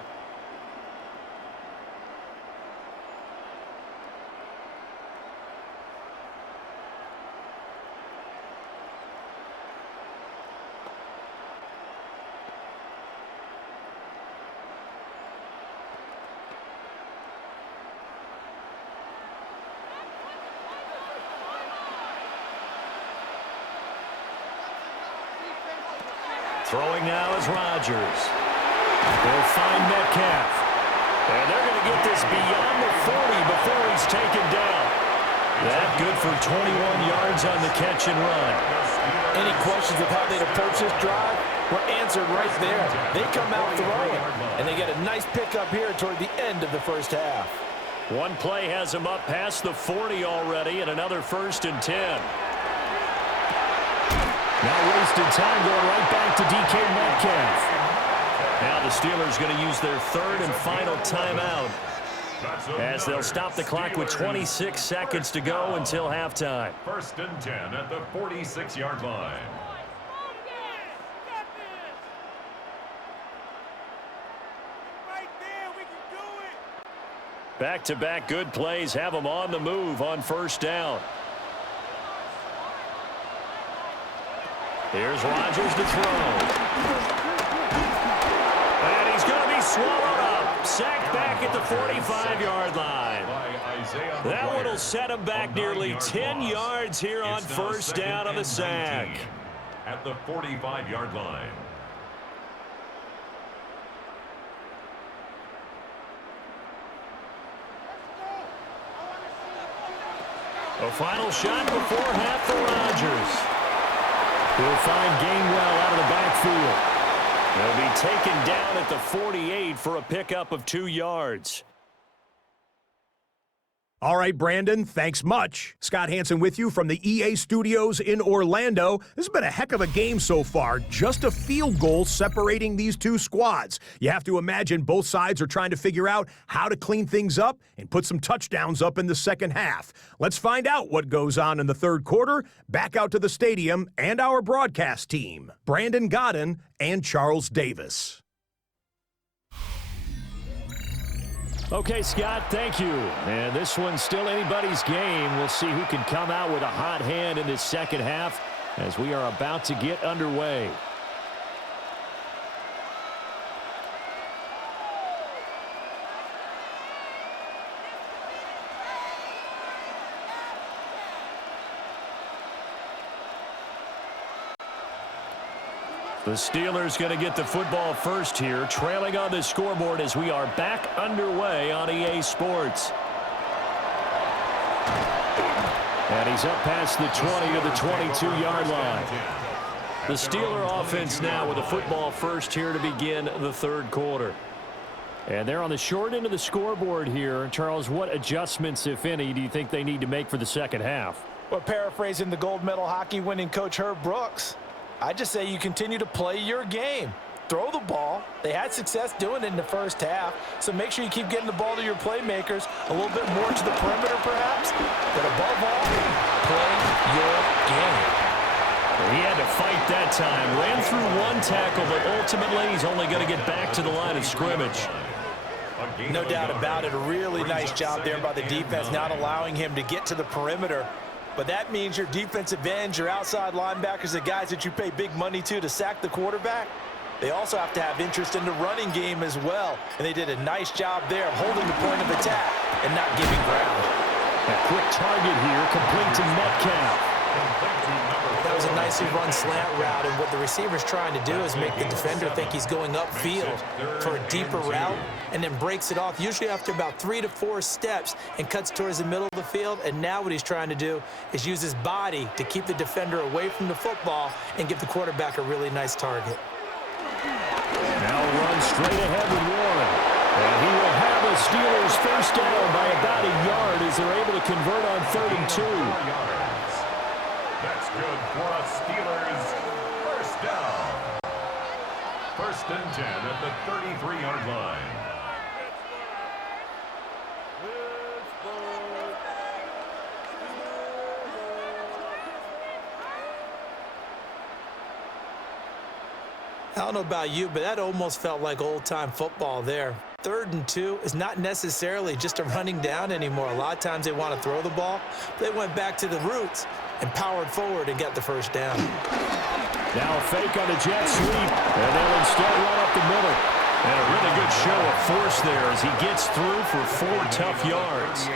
Throwing now is Rodgers. They'll find Metcalf. And they're going to get this beyond the 40 before he's taken down. That good for 21 yards on the catch and run. Any questions of how they'd approach this drive were answered right there. They come out throwing, and they get a nice pickup here toward the end of the first half. One play has him up past the 40 already, and another 1st and 10. Now wasted time going right back to DK Metcalf. Now the Steelers going to use their 3rd and final timeout, as they'll stop the clock with 26 seconds to go until halftime. 1st and 10 at the 46-yard line. Back-to-back good plays have them on the move on 1st down. Here's Rodgers to throw. And he's going to be swallowed up. Sacked back at the 45-yard line. That one will set him back nearly 10 yards here on 1st down on the sack. At the 45-yard line. A final shot before half for Rodgers. He'll find Gainwell out of the backfield. He'll be taken down at the 48 for a pickup of 2 yards. All right, Brandon, thanks much. Scott Hansen with you from the EA Studios in Orlando. This has been a heck of a game so far. Just a field goal separating these two squads. You have to imagine both sides are trying to figure out how to clean things up and put some touchdowns up in the second half. Let's find out what goes on in the third quarter. Back out to the stadium and our broadcast team, Brandon Godden and Charles Davis. Okay, Scott, thank you. And this one's still anybody's game. We'll see who can come out with a hot hand in this second half as we are about to get underway. The Steelers going to get the football first here, trailing on the scoreboard as we are back underway on EA Sports. And he's up past the 20 to the 22-yard line. The Steeler offense now with the football first here to begin the third quarter. And they're on the short end of the scoreboard here. Charles, what adjustments, if any, do you think they need to make for the second half? Well, paraphrasing the gold medal hockey winning coach Herb Brooks, I just say you continue to play your game. Throw the ball. They had success doing it in the first half, so make sure you keep getting the ball to your playmakers, a little bit more to the perimeter perhaps, but above all, play your game. He had to fight that time. Ran through one tackle, but ultimately he's only going to get back to the line of scrimmage. No doubt about it. A really nice job there by the defense, not allowing him to get to the perimeter. But that means your defensive ends, your outside linebackers, the guys that you pay big money to sack the quarterback, they also have to have interest in the running game as well. And they did a nice job there of holding the point of attack and not giving ground. A quick target here, complete to Metcalf. That was a nicely run slant route, and what the receiver's trying to do is make the defender think he's going upfield for a deeper route and then breaks it off, usually after about 3 to 4 steps, and cuts towards the middle of the field. And now what he's trying to do is use his body to keep the defender away from the football and give the quarterback a really nice target. Now run straight ahead with Warren. And he will have the Steelers first down by about a yard as they're able to convert on 3rd and 2. That's good for a Steelers first down. 1st and 10 at the 33-yard line. I don't know about you, but that almost felt like old-time football there. 3rd and 2 is not necessarily just a running down anymore. A lot of times they want to throw the ball. They went back to the roots and powered forward and got the first down. Now a fake on the jet sweep, and they'll instead run up the middle. And a really good show of force there as he gets through for 4 tough yards.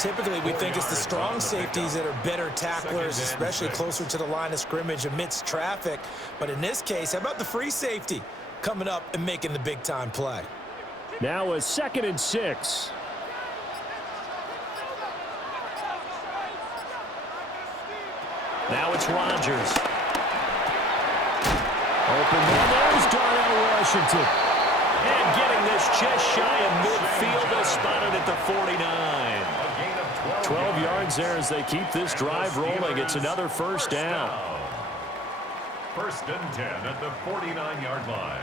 Typically, we think it's the strong safeties that are better tacklers, especially closer to the line of scrimmage amidst traffic. But in this case, how about the free safety coming up and making the big-time play? Now a 2nd and 6. Now it's Rodgers. Open man, there's Darnell Washington. And getting this just shy of midfield, they spotted at the 49. 12 yards there as they keep this drive rolling. It's another first down. First and 10 at the 49-yard line.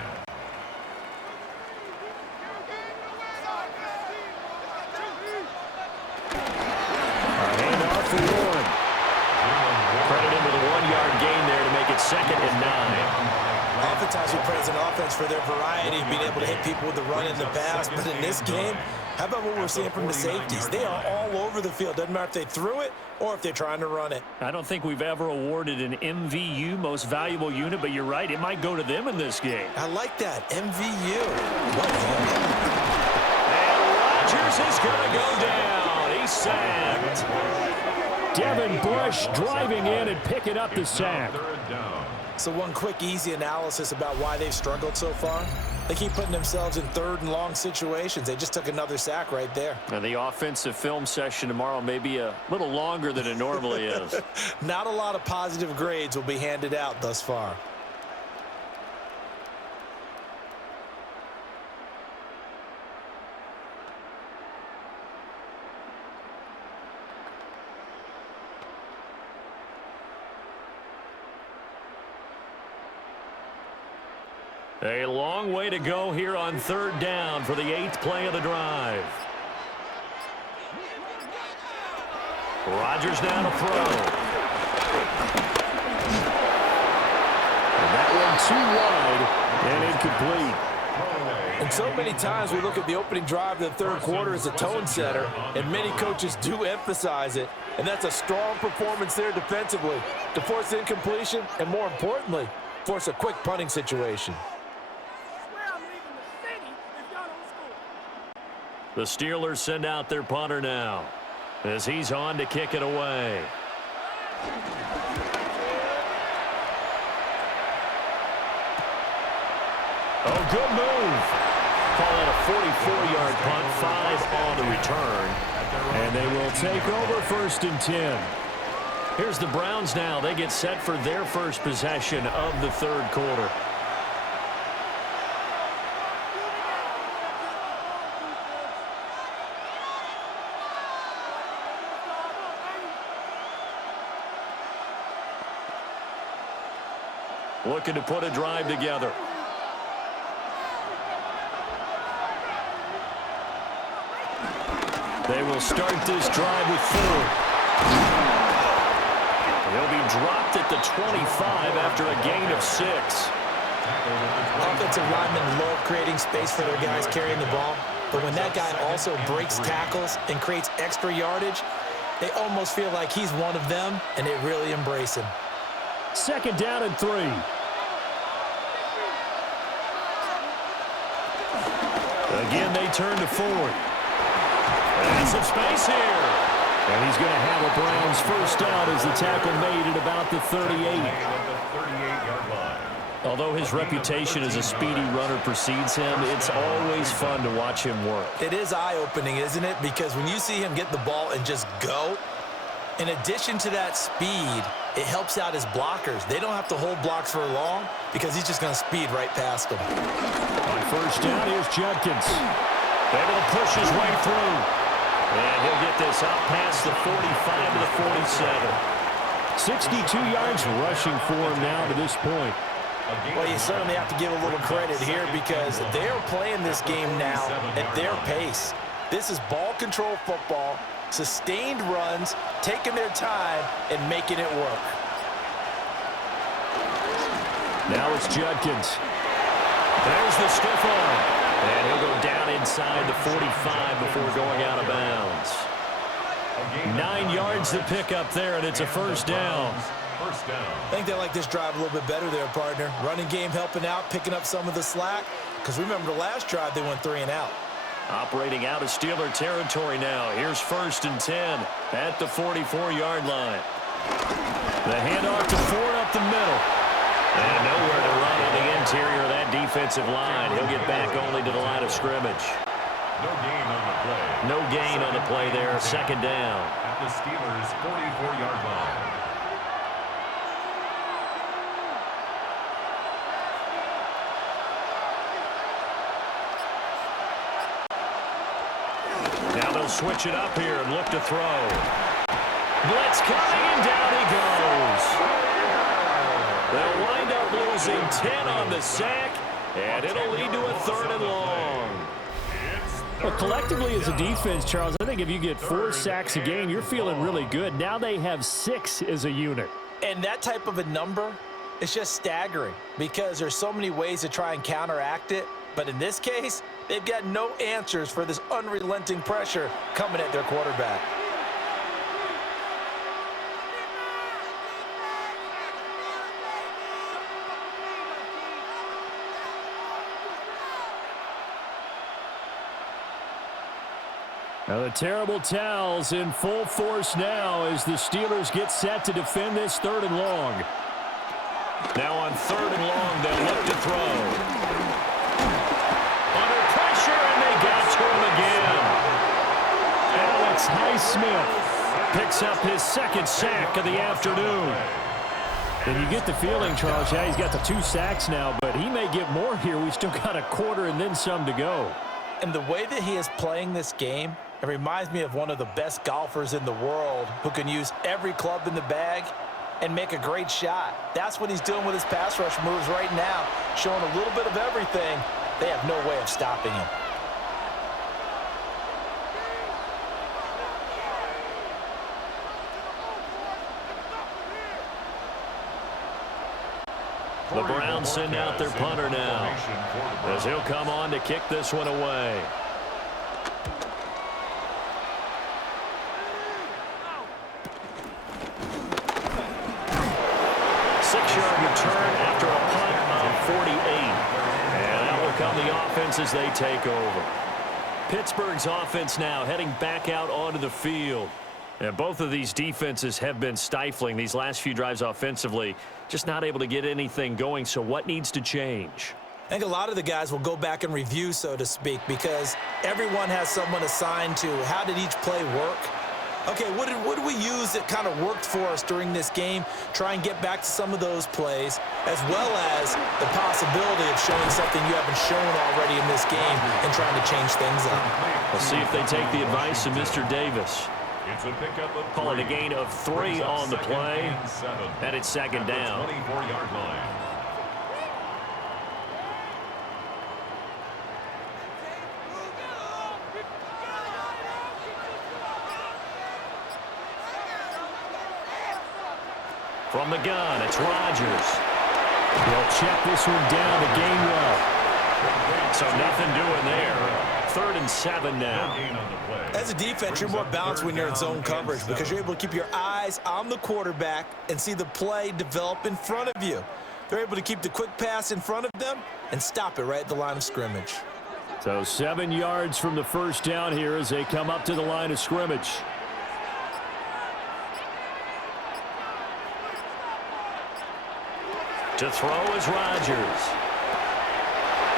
Handoff for Warren. Credit him with a 1-yard gain there to make it 2nd and 9. Oftentimes we praise an offense for their variety of being able to hit people with the run in the pass, but in this game, how about what we're seeing from the safeties? They are all over the field. Doesn't matter if they threw it or if they're trying to run it. I don't think we've ever awarded an MVU, most valuable unit, but you're right, it might go to them in this game. I like that, MVU. And Rodgers is going to go down. He's sacked. Devin Bush driving in and picking up the sack. So one quick, easy analysis about why they've struggled so far. They keep putting themselves in 3rd and long situations. They just took another sack right there. Now the offensive film session tomorrow may be a little longer than it normally is. Not a lot of positive grades will be handed out thus far. A long way to go here on 3rd down for the 8th play of the drive. Rodgers now to throw. And that one too wide and incomplete. And so many times we look at the opening drive of the 3rd quarter as a tone setter, and many coaches do emphasize it. And that's a strong performance there defensively to force incompletion and, more importantly, force a quick punting situation. The Steelers send out their punter now as he's on to kick it away. Oh, good move. Call it a 44-yard punt, 5 on the return. And they will take over 1st and 10. Here's the Browns now. They get set for their first possession of the 3rd quarter. Looking to put a drive together. They will start this drive with 4. He'll be dropped at the 25 after a gain of 6. Offensive linemen love creating space for their guys carrying the ball, but when that guy also breaks tackles and creates extra yardage, they almost feel like he's one of them, and they really embrace him. 2nd down and 3. Again, they turn to Ford. And some space here. And he's going to have a Browns first down as the tackle made at about the 38. Although his reputation as a speedy runner precedes him, it's always fun to watch him work. It is eye-opening, isn't it? Because when you see him get the ball and just go, in addition to that speed, it helps out his blockers. They don't have to hold blocks for long because he's just going to speed right past them. On first down, here's Judkins. Able to push his way through. And he'll get this out past the 45 to the 47. 62 yards rushing for him now to this point. Well, you certainly have to give a little credit here because they're playing this game now at their pace. This is ball control football, sustained runs, taking their time, and making it work. Now it's Judkins. There's the stiff arm. And he'll go down inside the 45 before going out of bounds. 9 yards to pick up there, and it's a first down. I think they like this drive a little bit better there, partner. Running game helping out, picking up some of the slack. Because remember, the last drive they went 3 and out. Operating out of Steeler territory now. Here's 1st and 10 at the 44-yard line. The handoff to Ford up the middle. And nowhere to run on the interior of that defensive line. He'll get back only to the line of scrimmage. No gain on the play. No gain on the play there. 2nd down. At the Steelers' 44-yard line. They'll switch it up here and look to throw. Blitz coming, and down he goes. They'll wind up losing 10 on the sack, and it'll lead to a 3rd and long. Well, collectively as a defense, Charles, I think if you get 4 sacks a game, you're feeling really good. Now they have 6 as a unit. And that type of a number is just staggering because there's so many ways to try and counteract it. But in this case, they've got no answers for this unrelenting pressure coming at their quarterback. Now the terrible towels in full force now as the Steelers get set to defend this 3rd and long. Now on 3rd and long, they'll look to throw. Under pressure, and they got to him again. Alex Highsmith picks up his 2nd sack of the afternoon. And you get the feeling, Charles, yeah, he's got the 2 sacks now, but he may get more here. We still got a quarter and then some to go. And the way that he is playing this game, it reminds me of one of the best golfers in the world who can use every club in the bag and make a great shot. That's what he's doing with his pass rush moves right now, showing a little bit of everything. They have no way of stopping him. The Browns send out their punter now as he'll come on to kick this one away. Return after a punt of 48. And that will come the offense as they take over. Pittsburgh's offense now heading back out onto the field. And both of these defenses have been stifling these last few drives offensively. Just not able to get anything going. So what needs to change? I think a lot of the guys will go back and review, so to speak, because everyone has someone assigned to how did each play work. Okay, what did we use that kind of worked for us during this game? Try and get back to some of those plays, as well as the possibility of showing something you haven't shown already in this game and trying to change things up. We'll see if they take the advice of Mr. Davis. It's a pickup of Calling a gain of 3 on the play, and it's 2nd down. 24-yard line. From the gun, it's Rodgers. He'll check this one down to Gainwell. So nothing doing there. 3rd and 7 now. As a defense, you're more balanced when you're in zone coverage because you're able to keep your eyes on the quarterback and see the play develop in front of you. They're able to keep the quick pass in front of them and stop it right at the line of scrimmage. So 7 yards from the 1st down here as they come up to the line of scrimmage. To throw is Rodgers.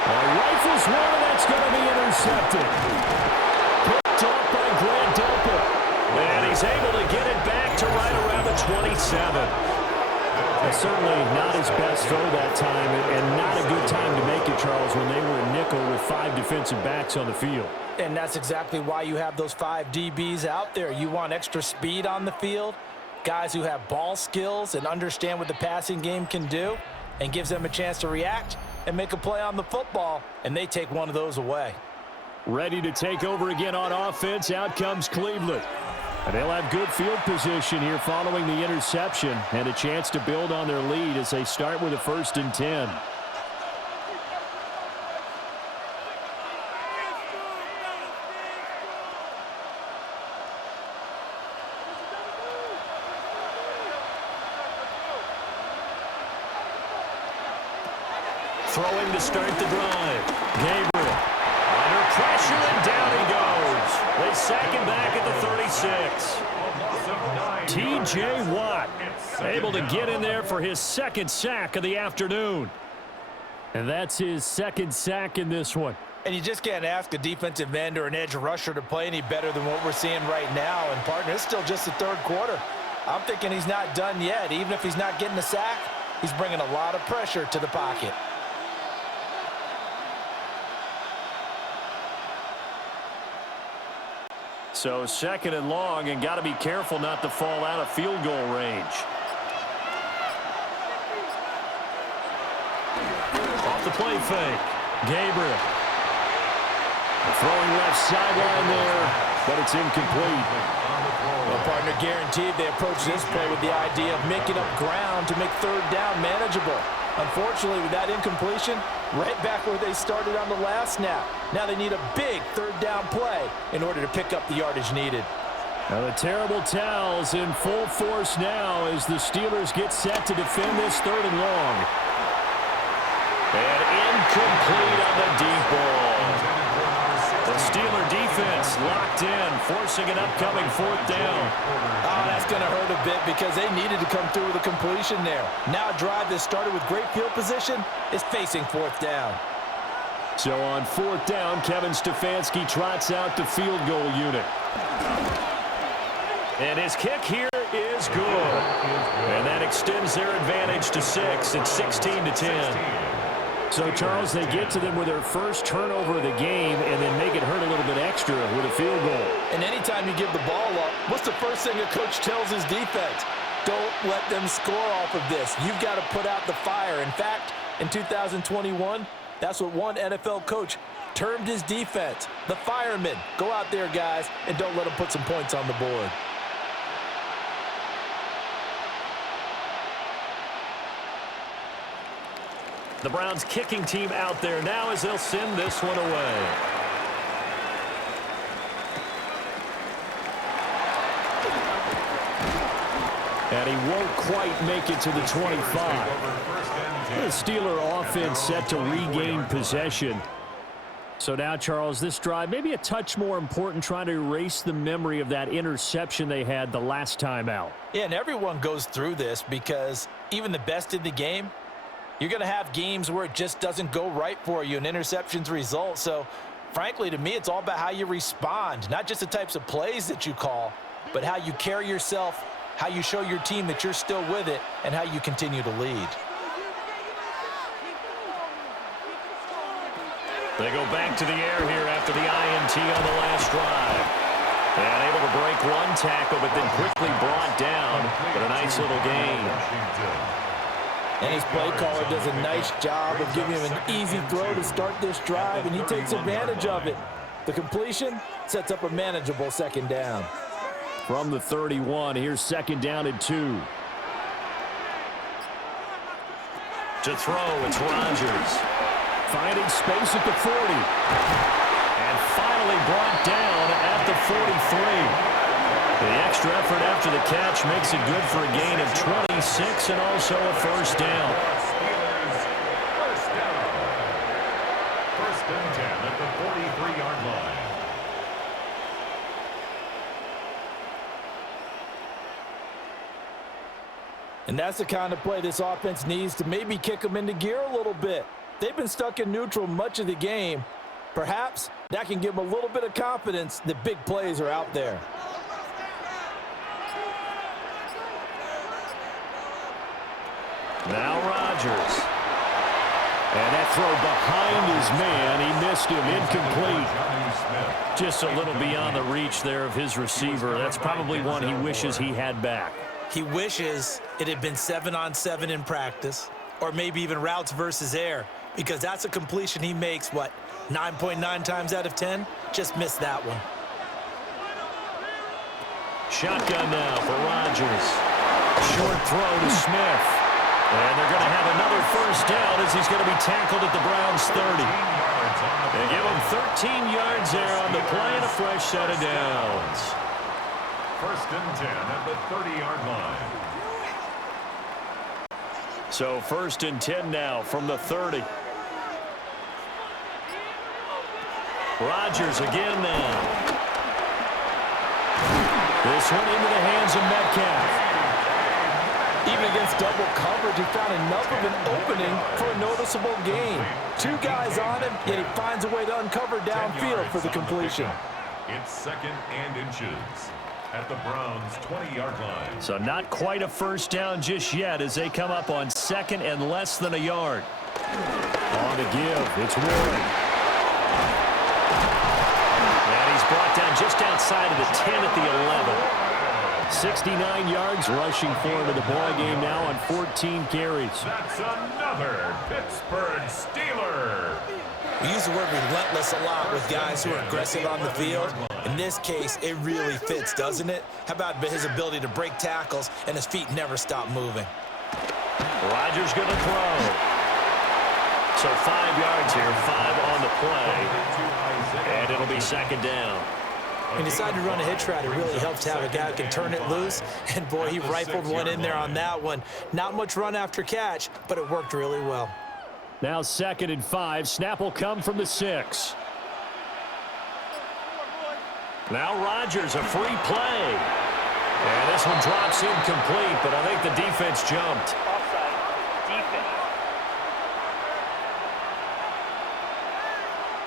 Rifles one, and that's going to be intercepted. Picked up by Grant Delpit. And he's able to get it back to right around the 27. Certainly not his best throw that time, and not a good time to make it, Charles, when they were in nickel with 5 defensive backs on the field. And that's exactly why you have those 5 DBs out there. You want extra speed on the field, guys who have ball skills and understand what the passing game can do, and gives them a chance to react and make a play on the football, and they take one of those away. Ready to take over again on offense. Out comes Cleveland. And they'll have good field position here following the interception and a chance to build on their lead as they start with a 1st and 10. Throwing to start the drive. Gabriel. Under pressure, and down he goes. They sack him back at the 36. T.J. Watt able to get in there for his 2nd sack of the afternoon. And that's his 2nd sack in this one. And you just can't ask a defensive end or an edge rusher to play any better than what we're seeing right now. And, partner, it's still just the 3rd quarter. I'm thinking he's not done yet. Even if he's not getting a sack, he's bringing a lot of pressure to the pocket. So second and long, and got to be careful not to fall out of field goal range. Off the play fake. Gabriel. Throwing left sideline there, but it's incomplete. Well, partner, guaranteed they approach this play with the idea of making up ground to make third down manageable. Unfortunately, with that incompletion, right back where they started on the last snap. Now they need a big third down play in order to pick up the yardage needed. Now the terrible towels in full force now as the Steelers get set to defend this third and long. And incomplete on the deep ball. The Steeler defense locked in, forcing an upcoming fourth down. Oh, that's going to hurt a bit because they needed to come through with a completion there. Now a drive that started with great field position is facing fourth down. So on fourth down, Kevin Stefanski trots out the field goal unit. And his kick here is good. And that extends their advantage to 6. It's 16-10. So, Charles, they get to them with their first turnover of the game and then make it hurt a little bit extra with a field goal. And anytime you give the ball up, what's the first thing a coach tells his defense? Don't let them score off of this. You've got to put out the fire. In fact, in 2021, that's what one NFL coach termed his defense, the firemen. Go out there, guys, and don't let them put some points on the board. The Browns kicking team out there now as they'll send this one away. And he won't quite make it to the 25. The Steeler offense set to regain possession. So now, Charles, this drive maybe a touch more important, trying to erase the memory of that interception they had the last time out. Yeah, and everyone goes through this because even the best in the game, you're going to have games where it just doesn't go right for you and interceptions result. So, frankly, to me, it's all about how you respond, not just the types of plays that you call, but how you carry yourself, how you show your team that you're still with it, and how you continue to lead. They go back to the air here after the INT on the last drive. And able to break one tackle, but then quickly brought down. But a nice little gain. And his play caller does a nice job of giving him an easy throw to start this drive, and he takes advantage of it. The completion sets up a manageable second down. From the 31, here's second down and 2. To throw, it's Rodgers. Finding space at the 40. And finally brought down at the 43. The extra effort after the catch makes it good for a gain of 26 and also a first down. First down. First and 10 at the 43-yard line. And that's the kind of play this offense needs to maybe kick them into gear a little bit. They've been stuck in neutral much of the game. Perhaps that can give them a little bit of confidence that big plays are out there. Now Rodgers. And that throw behind his man. He missed him. Incomplete. Just a little beyond the reach there of his receiver. That's probably one he wishes he had back. He wishes it had been 7-on-7 in practice, or maybe even routes versus air, because that's a completion he makes, 9.9 times out of 10? Just missed that one. Shotgun now for Rodgers. Short throw to Smith. And they're going to have another first down as he's going to be tackled at the Browns' 30. They give him 13 yards there on the play and a fresh set of downs. First and 10 at the 30-yard line. So first and 10 now from the 30. Rodgers again now. This one into the hands of Metcalf. Even against double coverage, he found enough of an opening for a noticeable gain. 2 guys on him, yet he finds a way to uncover downfield for the completion. It's second and inches at the Browns' 20-yard line. So not quite a first down just yet as they come up on second and less than a yard. On the give, it's Warren. And he's It's brought down just outside of the 10 at the 11. 69 yards rushing for him in the ball game now on 14 carries. That's another Pittsburgh Steeler. We use the word relentless a lot with guys who are aggressive on the field. In this case, it really fits, doesn't it? How about his ability to break tackles and his feet never stop moving? Rodgers going to throw. So 5 yards here, 5 on the play. And it'll be second down. He decided to run a hitch route. It really helps to have a guy who can turn it loose. And, boy, he rifled one in there on that one. Not much run after catch, but it worked really well. Now 2nd and 5. Snap will come from the 6. Now Rodgers, a free play. And this one drops incomplete, but I think the defense jumped.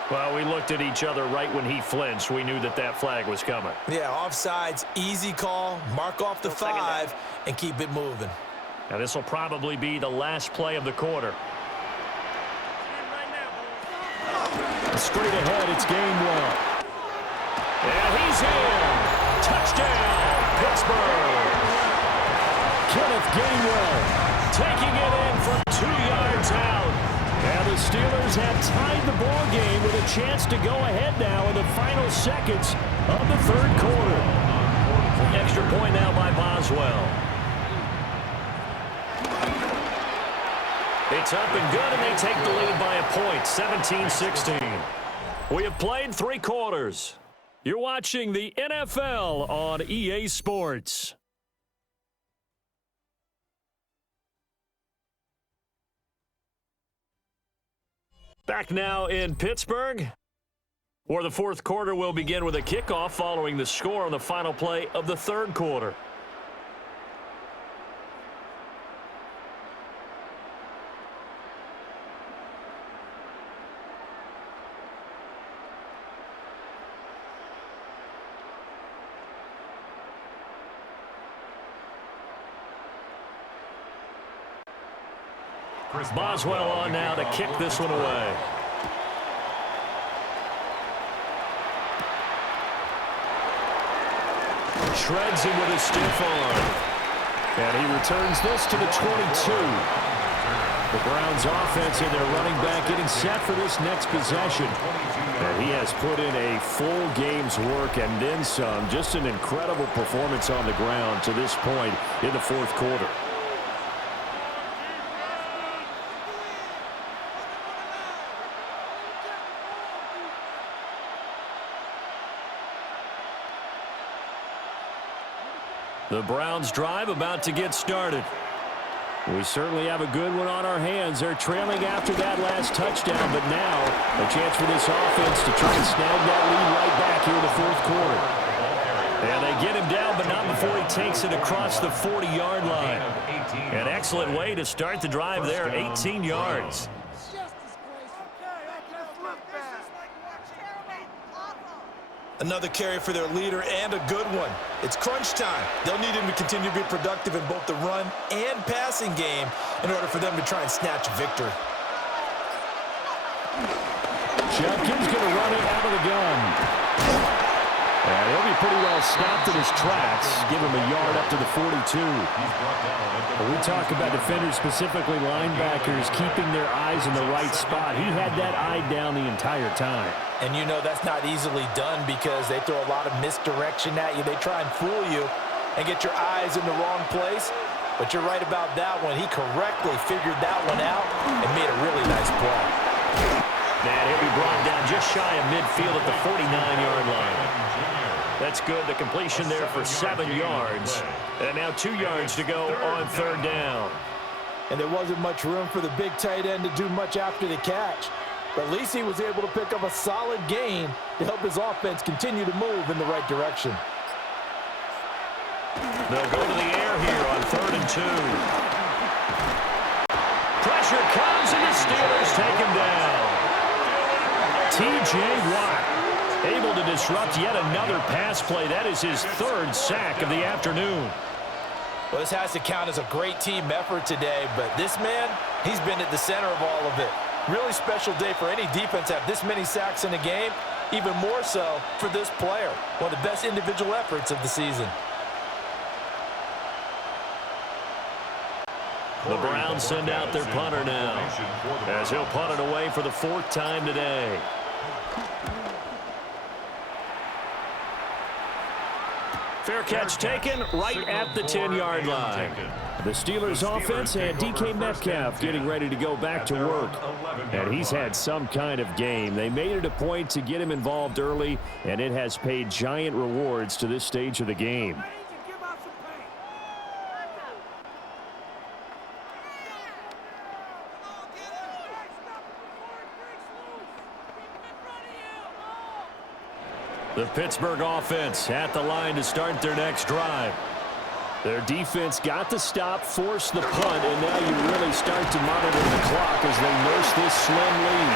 Well, we looked at each other right when he flinched. We knew that that flag was coming. Yeah, offsides, easy call, mark off the 5, and keep it moving. Now this will probably be the last play of the quarter. Straight ahead, it's Gainwell. And he's in. Touchdown, Pittsburgh. Kenneth Gainwell Taking it in from 2 yards out. And the Steelers have tied the ball game with a chance to go ahead now in the final seconds of the 3rd quarter. Extra point now by Boswell. It's up and good, and they take the lead by a point, 17-16. We have played 3 quarters. You're watching the NFL on EA Sports. Back now in Pittsburgh, where the 4th quarter will begin with a kickoff following the score on the final play of the 3rd quarter. Boswell on now to kick this one away. Shreds him with his stiff arm. And he returns this to the 22. The Browns offense and their running back getting set for this next possession. And he has put in a full game's work and then some. Just an incredible performance on the ground to this point in the 4th quarter. The Browns drive about to get started. We certainly have a good one on our hands. They're trailing after that last touchdown, but now a chance for this offense to try and snag that lead right back here in the 4th quarter. And they get him down, but not before he takes it across the 40-yard line. An excellent way to start the drive there, 18 yards. Another carry for their leader and a good one. It's crunch time. They'll need him to continue to be productive in both the run and passing game in order for them to try and snatch victory. Judkins going to run it out of the gun. And he'll be pretty well stopped in his tracks. Give him a yard up to the 42. When we talk about defenders, specifically linebackers, keeping their eyes in the right spot, he had that eye down the entire time. And you know that's not easily done because they throw a lot of misdirection at you. They try and fool you and get your eyes in the wrong place. But you're right about that one. He correctly figured that one out and made a really nice play. And he'll be brought down just shy of midfield at the 49-yard line. That's good. The completion there for 7 yards. And now 2 yards to go on 3rd down. And there wasn't much room for the big tight end to do much after the catch. But at least he was able to pick up a solid gain to help his offense continue to move in the right direction. They'll go to the air here on 3rd and 2. Pressure comes, and the Steelers take him down. T.J. Watt able to disrupt yet another pass play. That is his 3rd sack of the afternoon. Well, this has to count as a great team effort today, but this man, he's been at the center of all of it. Really special day for any defense to have this many sacks in a game, even more so for this player. One of the best individual efforts of the season. The Browns send out their punter now, as he'll punt it away for the 4th time today. Fair catch taken right at the 10-yard line. The Steelers offense had DK Metcalf getting ready to go back to work. And he's had some kind of game. They made it a point to get him involved early, and it has paid giant rewards to this stage of the game. The Pittsburgh offense at the line to start their next drive. Their defense got the stop, forced the punt, and now you really start to monitor the clock as they nurse this slim lead.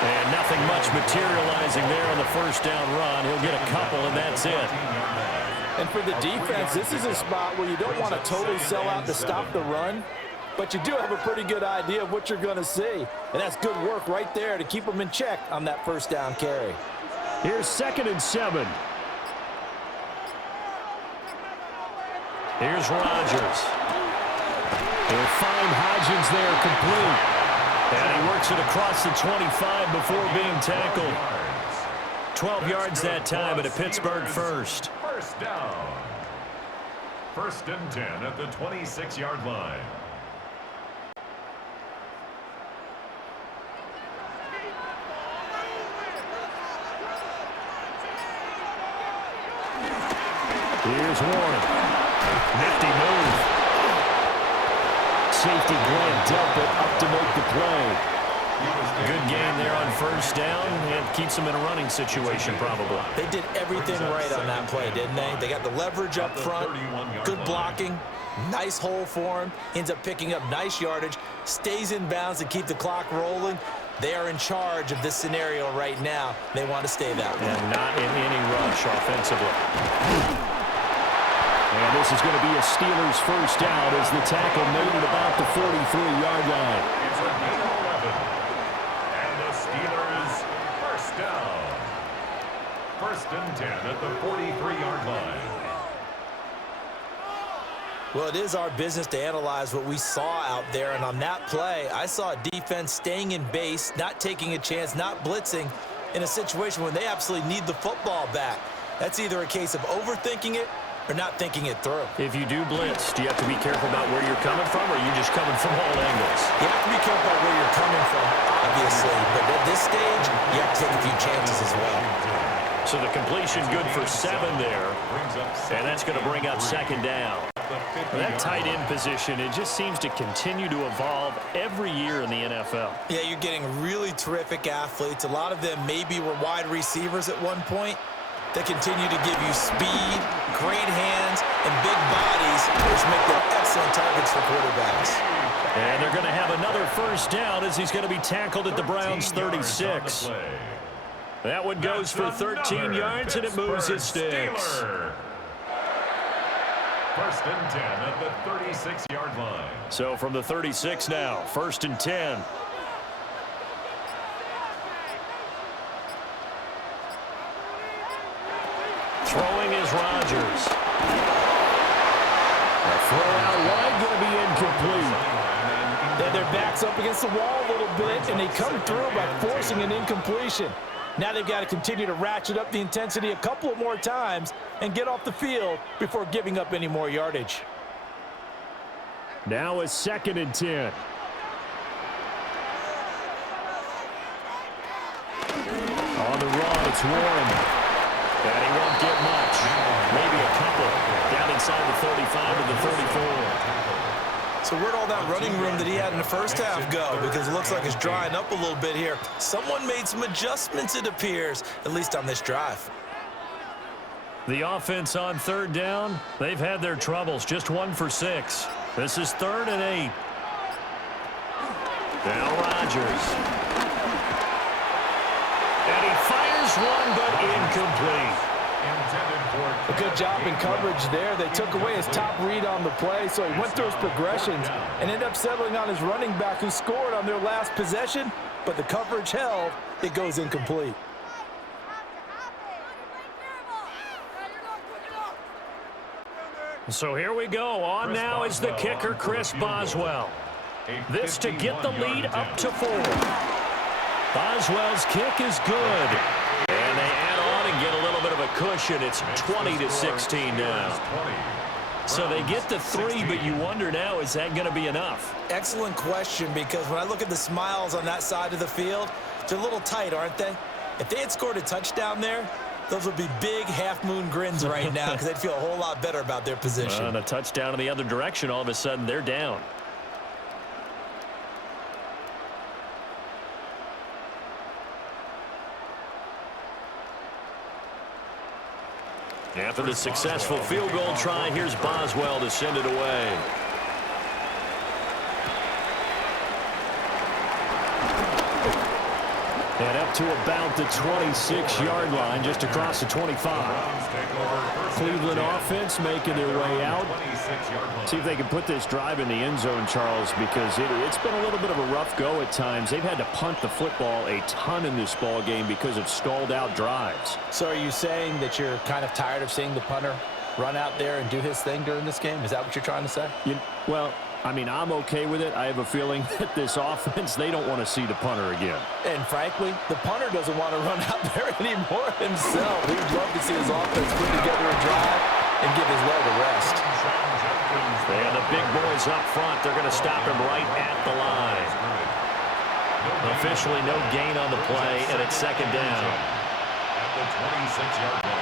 And nothing much materializing there on the first down run. He'll get a couple, and that's it. And for the defense, this is a spot where you don't want to totally sell out to stop the run, but you do have a pretty good idea of what you're going to see. And that's good work right there to keep them in check on that first down carry. Here's 2nd and 7. Here's Rodgers. He'll find Hodgins there complete. And he works it across the 25 before being tackled. 12 yards that time at a Pittsburgh first. First down. 1st and 10 at the 26-yard line. Here's Warren. Nifty move. Safety Grant dealt it up to make the play. Good gain there on first down, and keeps them in a running situation probably. They did everything right on that play, didn't they? They got the leverage up front, good blocking, nice hole for him, ends up picking up nice yardage, stays in bounds to keep the clock rolling. They are in charge of this scenario right now. They want to stay that way. And not in any rush offensively. And this is going to be a Steelers first down as the tackle made it about the 43-yard line. It's a gain of 11. And the Steelers first down. 1st and 10 at the 43-yard line. Well, it is our business to analyze what we saw out there. And on that play, I saw a defense staying in base, not taking a chance, not blitzing in a situation when they absolutely need the football back. That's either a case of overthinking it or not thinking it through. If you do blitz, do you have to be careful about where you're coming from, or are you just coming from all angles? You have to be careful about where you're coming from, obviously. But at this stage, you have to take a few chances as well. So the completion good for 7 there, and that's going to bring up 2nd down. That tight end position, it just seems to continue to evolve every year in the NFL. Yeah, you're getting really terrific athletes. A lot of them maybe were wide receivers at one point. They continue to give you speed, great hands, and big bodies, which make them excellent targets for quarterbacks. And they're going to have another first down as he's going to be tackled at the Browns' 36. That one goes for 13 yards, and it moves his sticks. 1st and 10 at the 36-yard line. So from the 36 now, 1st and 10. Throwing is Rodgers. A throw out wide, going to be incomplete. They their backs up against the wall a little bit, and they come through by forcing an incompletion. Now they've got to continue to ratchet up the intensity a couple of more times and get off the field before giving up any more yardage. Now a 2nd and 10. On the run, it's Warren. And he won't get much. Maybe a couple down inside the 35 to the 34. So where'd all that running room that he had in the first half go? Because it looks like it's drying up a little bit here. Someone made some adjustments, it appears, at least on this drive. The offense on 3rd down, they've had their troubles. Just 1 for 6. This is 3rd and 8. Now Rodgers. And he fires one, but incomplete. A good job in coverage there. They took away his top read on the play, so he went through his progressions and ended up settling on his running back who scored on their last possession, but the coverage held. It goes incomplete. So here we go. On now is the kicker, Chris Boswell. This to get the lead up to 4. Boswell's kick is good. And they add on and get a little bit of a cushion. It's 20-16 now. So they get the 3, but you wonder now, is that going to be enough? Excellent question, because when I look at the smiles on that side of the field, they're a little tight, aren't they? If they had scored a touchdown there, those would be big half-moon grins right now because they'd feel a whole lot better about their position. And a touchdown in the other direction, all of a sudden they're down. After the successful field goal try, here's Boswell to send it away. And up to about the 26-yard line, just across the 25. Cleveland offense making their way out. See if they can put this drive in the end zone, Charles, because it's been a little bit of a rough go at times. They've had to punt the football a ton in this ball game because of stalled-out drives. So are you saying that you're kind of tired of seeing the punter run out there and do his thing during this game? Is that what you're trying to say? Well, I mean, I'm okay with it. I have a feeling that this offense, they don't want to see the punter again. And frankly, the punter doesn't want to run out there anymore himself. He'd love to see his offense put together a drive and give his leg a rest. And the big boys up front, they're going to stop him right at the line. Officially no gain on the play, and it's second down. At the 26-yard line.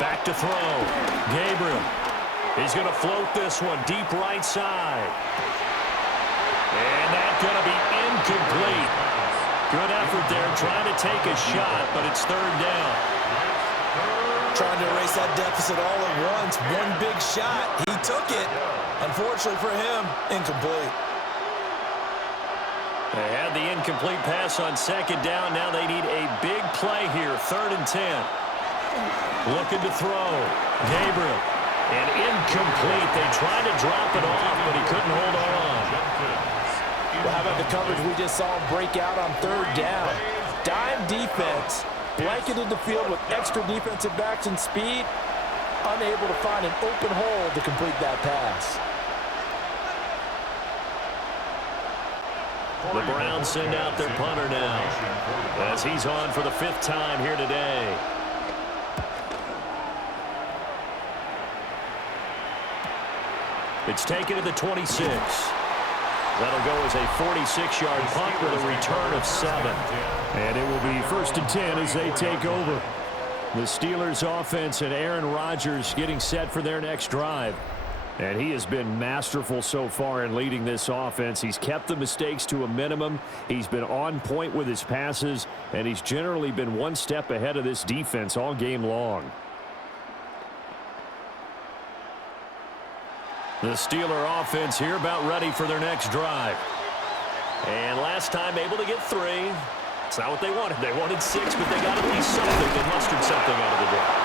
Back to throw. Gabriel. He's going to float this one deep right side. And that's going to be incomplete. Good effort there, trying to take a shot, but it's third down. Trying to erase that deficit all at once. One big shot. He took it. Unfortunately for him, incomplete. They had the incomplete pass on second down. Now they need a big play here, 3rd and 10. Looking to throw. Gabriel. And incomplete. They tried to drop it off, but he couldn't hold on. Well, how about the coverage we just saw him break out on 3rd down? Dime defense. Blanketed the field with extra defensive backs and speed. Unable to find an open hole to complete that pass. The Browns send out their punter now as he's on for the 5th time here today. It's taken to the 26. That'll go as a 46-yard punt with a return of 7. And it will be 1st and 10 as they take over. The Steelers offense and Aaron Rodgers getting set for their next drive. And he has been masterful so far in leading this offense. He's kept the mistakes to a minimum. He's been on point with his passes, and he's generally been one step ahead of this defense all game long. The Steeler offense here about ready for their next drive. And last time able to get 3. It's not what they wanted. They wanted 6, but they got at least something. They mustered something out of the drive.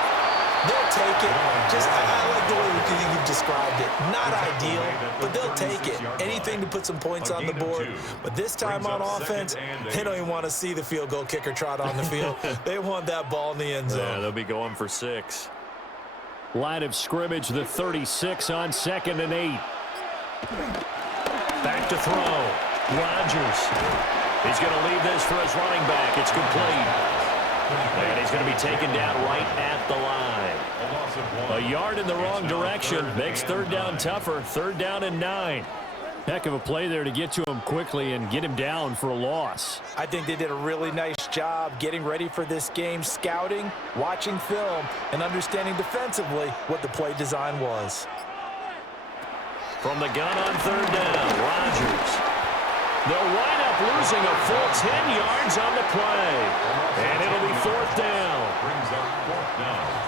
They'll take it. Just, I like the way you've described it. Not ideal, but they'll take it. Anything to put some points on the board. But this time on offense, they don't even want to see the field goal kicker trot on the field. They want that ball in the end zone. Yeah, they'll be going for 6. Line of scrimmage, the 36 on 2nd and 8. Back to throw. Rodgers. He's going to leave this for his running back. It's complete. And he's going to be taken down right at the line. A yard in the wrong direction makes 3rd down tougher. 3rd down and 9. Heck of a play there to get to him quickly and get him down for a loss. I think they did a really nice job getting ready for this game, scouting, watching film, and understanding defensively what the play design was. From the gun on 3rd down, Rodgers. They'll wind up losing a full 10 yards on the play. And it'll be 4th down. Brings up 4th down.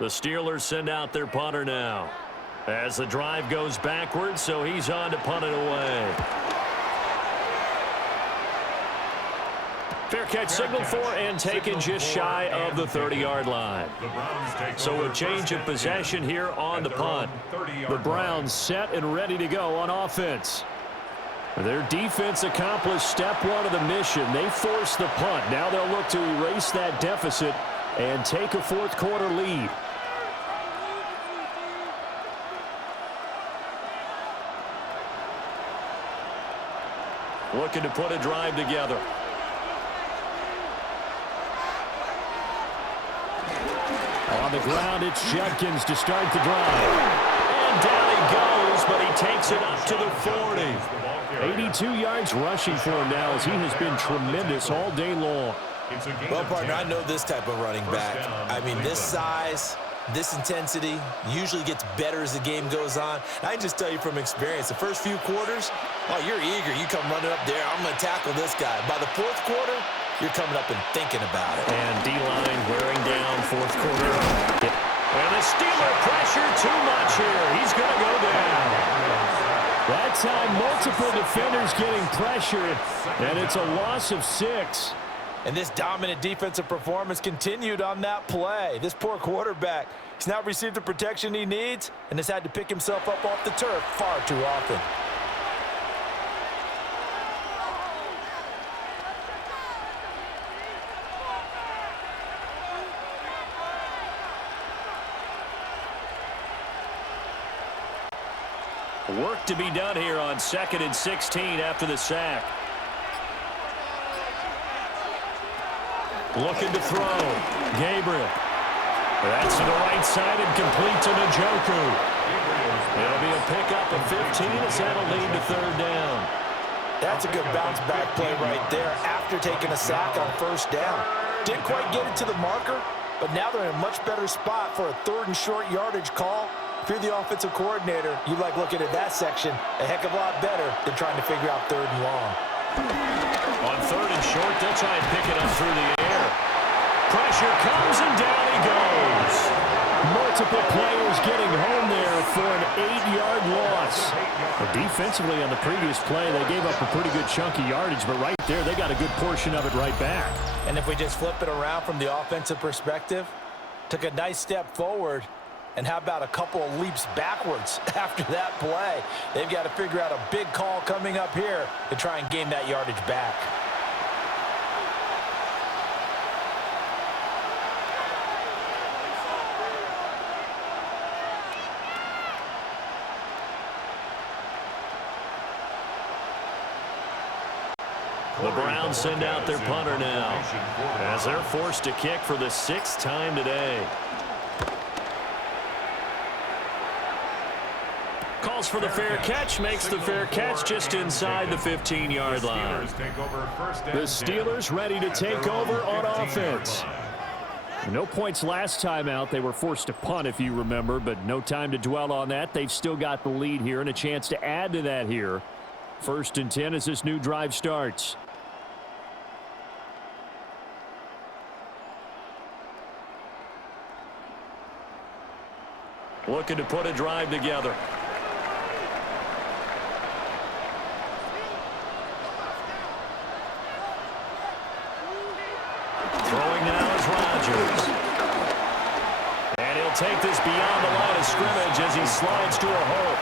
The Steelers send out their punter now. As the drive goes backwards, so he's on to punt it away. Fair catch signaled for and taken just shy of the 30-yard line. So a change of possession here on the punt. The Browns set and ready to go on offense. Their defense accomplished step one of the mission. They forced the punt. Now they'll look to erase that deficit and take a fourth quarter lead. Looking to put a drive together. On the ground, it's Judkins to start the drive. And down he goes, but he takes it up to the 40. 82 yards rushing for him now as he has been tremendous all day long. Well, partner, I know this type of running back. I mean, this size, this intensity usually gets better as the game goes on. I can just tell you from experience, the first few quarters, oh, you're eager. You come running up there, I'm going to tackle this guy. By the fourth quarter, you're coming up and thinking about it. And D-line wearing down fourth quarter. And the Steeler pressure too much here. He's going to go down. That time, multiple defenders getting pressure, and it's a loss of 6. And this dominant defensive performance continued on that play. This poor quarterback, he's not received the protection he needs and has had to pick himself up off the turf far too often. Work to be done here on 2nd and 16 after the sack. Looking to throw. Gabriel. That's to the right side and complete to Njoku. It'll be a pickup of 15 as that'll lead to third down. That's a good bounce back play right there after taking a sack on first down. Didn't quite get it to the marker, but now they're in a much better spot for a 3rd and short yardage call. If you're the offensive coordinator, you like looking at that section a heck of a lot better than trying to figure out 3rd and long. On 3rd and short, they'll try and pick it up through the air. Pressure comes and down he goes. Multiple players getting home there for an 8-yard loss. Well, defensively on the previous play, they gave up a pretty good chunk of yardage, but right there, they got a good portion of it right back. And if we just flip it around from the offensive perspective, took a nice step forward, and how about a couple of leaps backwards after that play? They've got to figure out a big call coming up here to try and gain that yardage back. The Browns send out their punter now as they're forced to kick for the 6th time today. Calls for the fair catch, makes the fair catch just inside the 15-yard line. The Steelers ready to take over on offense. No points last time out. They were forced to punt, if you remember, but no time to dwell on that. They've still got the lead here and a chance to add to that here. 1st and 10 as this new drive starts. Looking to put a drive together. Throwing now is Rodgers. And he'll take this beyond the line of scrimmage as he slides to a hole.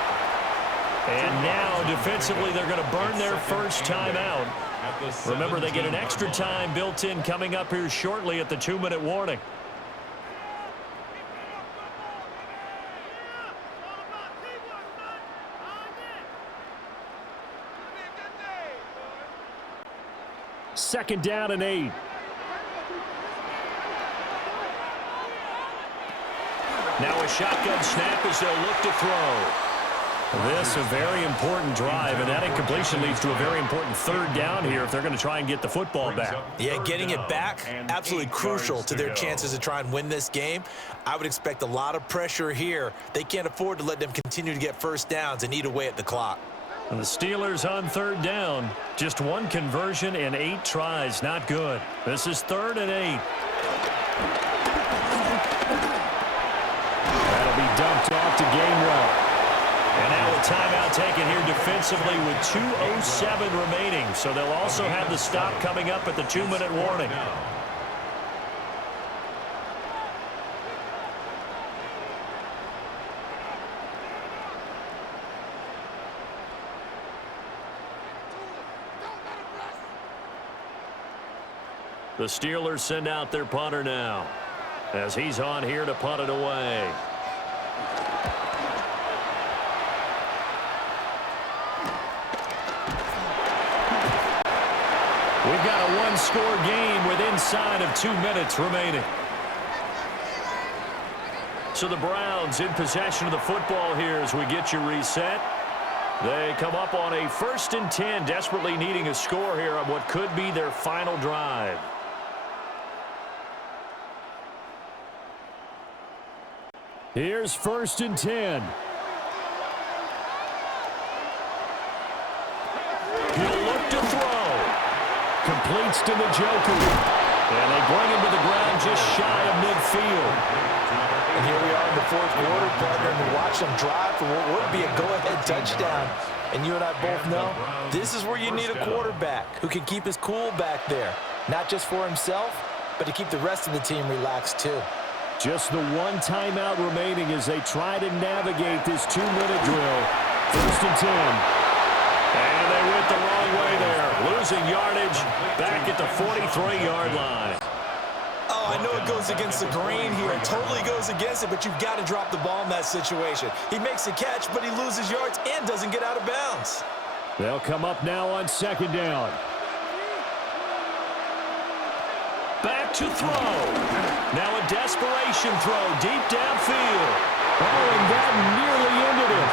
And now defensively they're going to burn their first timeout. Remember, they get an extra time built in coming up here shortly at the 2-minute warning. Second down and 8. Now a shotgun snap as they'll look to throw. This a very important drive, and that incompletion leads to a very important 3rd down here if they're going to try and get the football back. Yeah, getting it back, absolutely crucial to their chances to try and win this game. I would expect a lot of pressure here. They can't afford to let them continue to get first downs and eat away at the clock. And the Steelers on 3rd down. Just 1 conversion in 8 tries. Not good. This is 3rd and 8. That'll be dumped off to Gainwell. And now a timeout taken here defensively with 2:07 remaining. So they'll also have the stop coming up at the 2-minute warning. The Steelers send out their punter now as he's on here to punt it away. We've got a one-score game with inside of 2 minutes remaining. So the Browns in possession of the football here as we get you reset. They come up on a 1st and 10, desperately needing a score here on what could be their final drive. Here's 1st and 10. He'll look to throw. Completes to Njoku. And they bring him to the ground just shy of midfield. And here we are in the 4th quarter, partner, and we watch them drive for what would be a go-ahead touchdown. And you and I both know this is where you need a quarterback who can keep his cool back there. Not just for himself, but to keep the rest of the team relaxed too. Just the one timeout remaining as they try to navigate this 2-minute drill. 1st and 10. And they went the wrong way there. Losing yardage back at the 43-yard line. Oh, I know it goes against the grain here. It totally goes against it, but you've got to drop the ball in that situation. He makes a catch, but he loses yards and doesn't get out of bounds. They'll come up now on 2nd down. Back to throw. Now a desperation throw deep downfield. Oh, and that nearly ended it.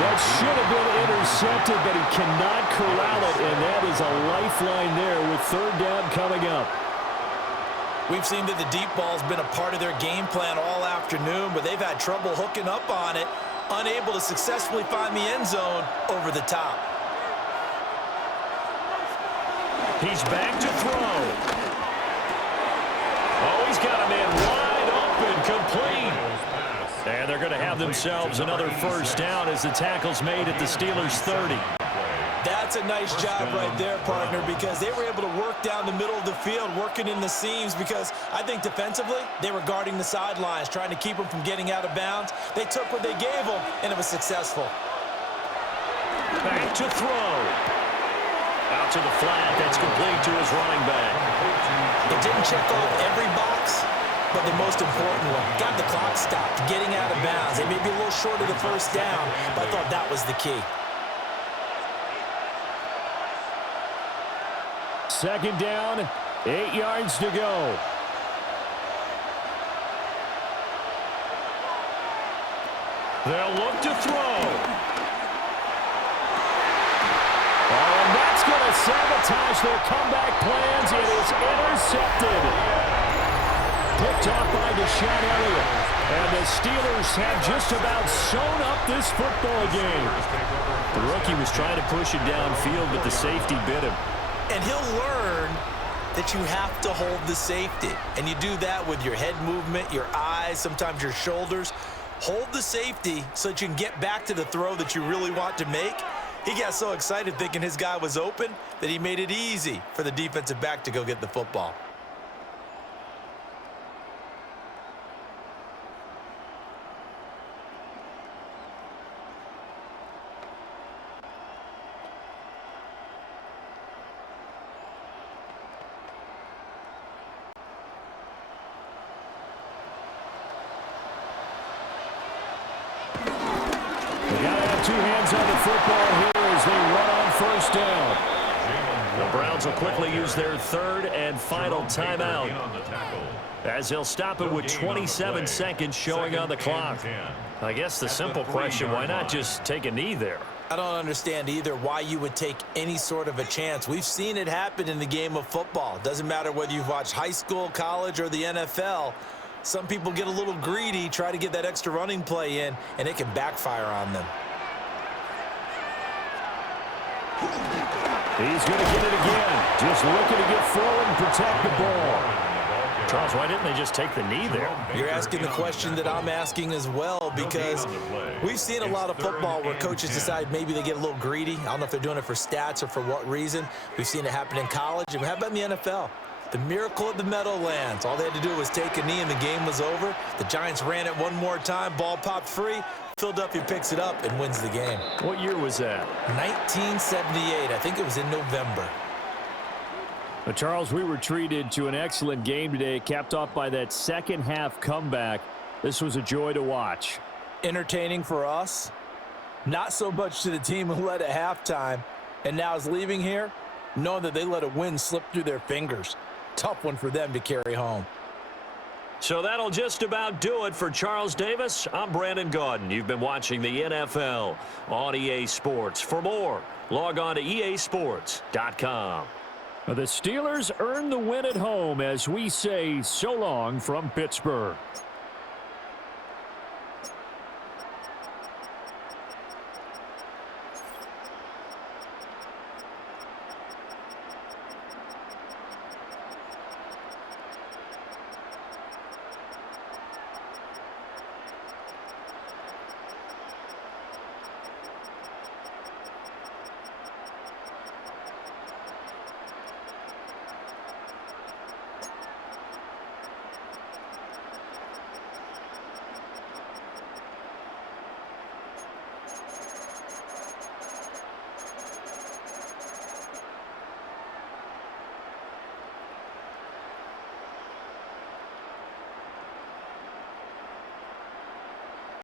That should have been intercepted, but he cannot corral it, and that is a lifeline there with 3rd down coming up. We've seen that the deep ball's been a part of their game plan all afternoon, but they've had trouble hooking up on it, unable to successfully find the end zone over the top. He's back to throw. Oh, he's got a man wide open, complete. And they're going to have themselves another 1st down as the tackle's made at the Steelers' 30. That's a nice job right there, partner, because they were able to work down the middle of the field, working in the seams, because I think defensively they were guarding the sidelines, trying to keep them from getting out of bounds. They took what they gave them, and it was successful. Back to throw. Out to the flat. That's complete to his running back. It didn't check off every box, but the most important one. Got the clock stopped, getting out of bounds. They may be a little short of the 1st down, but I thought that was the key. 2nd down, 8 yards to go. They'll look to throw. Oh, and that's going to sabotage their comeback plans. It is intercepted. Picked off by Deshaun Elliott. And the Steelers have just about sewn up this football game. The rookie was trying to push it downfield, but the safety bit him. And he'll learn that you have to hold the safety. And you do that with your head movement, your eyes, sometimes your shoulders. Hold the safety so that you can get back to the throw that you really want to make. He got so excited thinking his guy was open that he made it easy for the defensive back to go get the football. Two hands on the football here as they run on 1st down. The Browns will quickly use their 3rd and final timeout, as they'll stop it with 27 seconds showing on the clock. I guess the simple question, why not just take a knee there? I don't understand either why you would take any sort of a chance. We've seen it happen in the game of football. Doesn't matter whether you've watched high school, college, or the NFL. Some people get a little greedy, try to get that extra running play in, and it can backfire on them. He's going to get it again. Just looking to get forward and protect the ball. Charles, why didn't they just take the knee there? You're asking the question that I'm asking as well, because we've seen a lot of football where coaches decide maybe they get a little greedy. I don't know if they're doing it for stats or for what reason. We've seen it happen in college. And how about in the NFL? The miracle of the Meadowlands. All they had to do was take a knee and the game was over. The Giants ran it one more time. Ball popped free. Philadelphia picks it up and wins the game. What year was that? 1978. I think it was in November. But Charles, we were treated to an excellent game today, capped off by that second half comeback. This was a joy to watch. Entertaining for us. Not so much to the team who led at halftime and now is leaving here, knowing that they let a win slip through their fingers. Tough one for them to carry home. So that'll just about do it for Charles Davis. I'm Brandon Gaudin. You've been watching the NFL on EA Sports. For more, log on to easports.com. The Steelers earn the win at home as we say so long from Pittsburgh.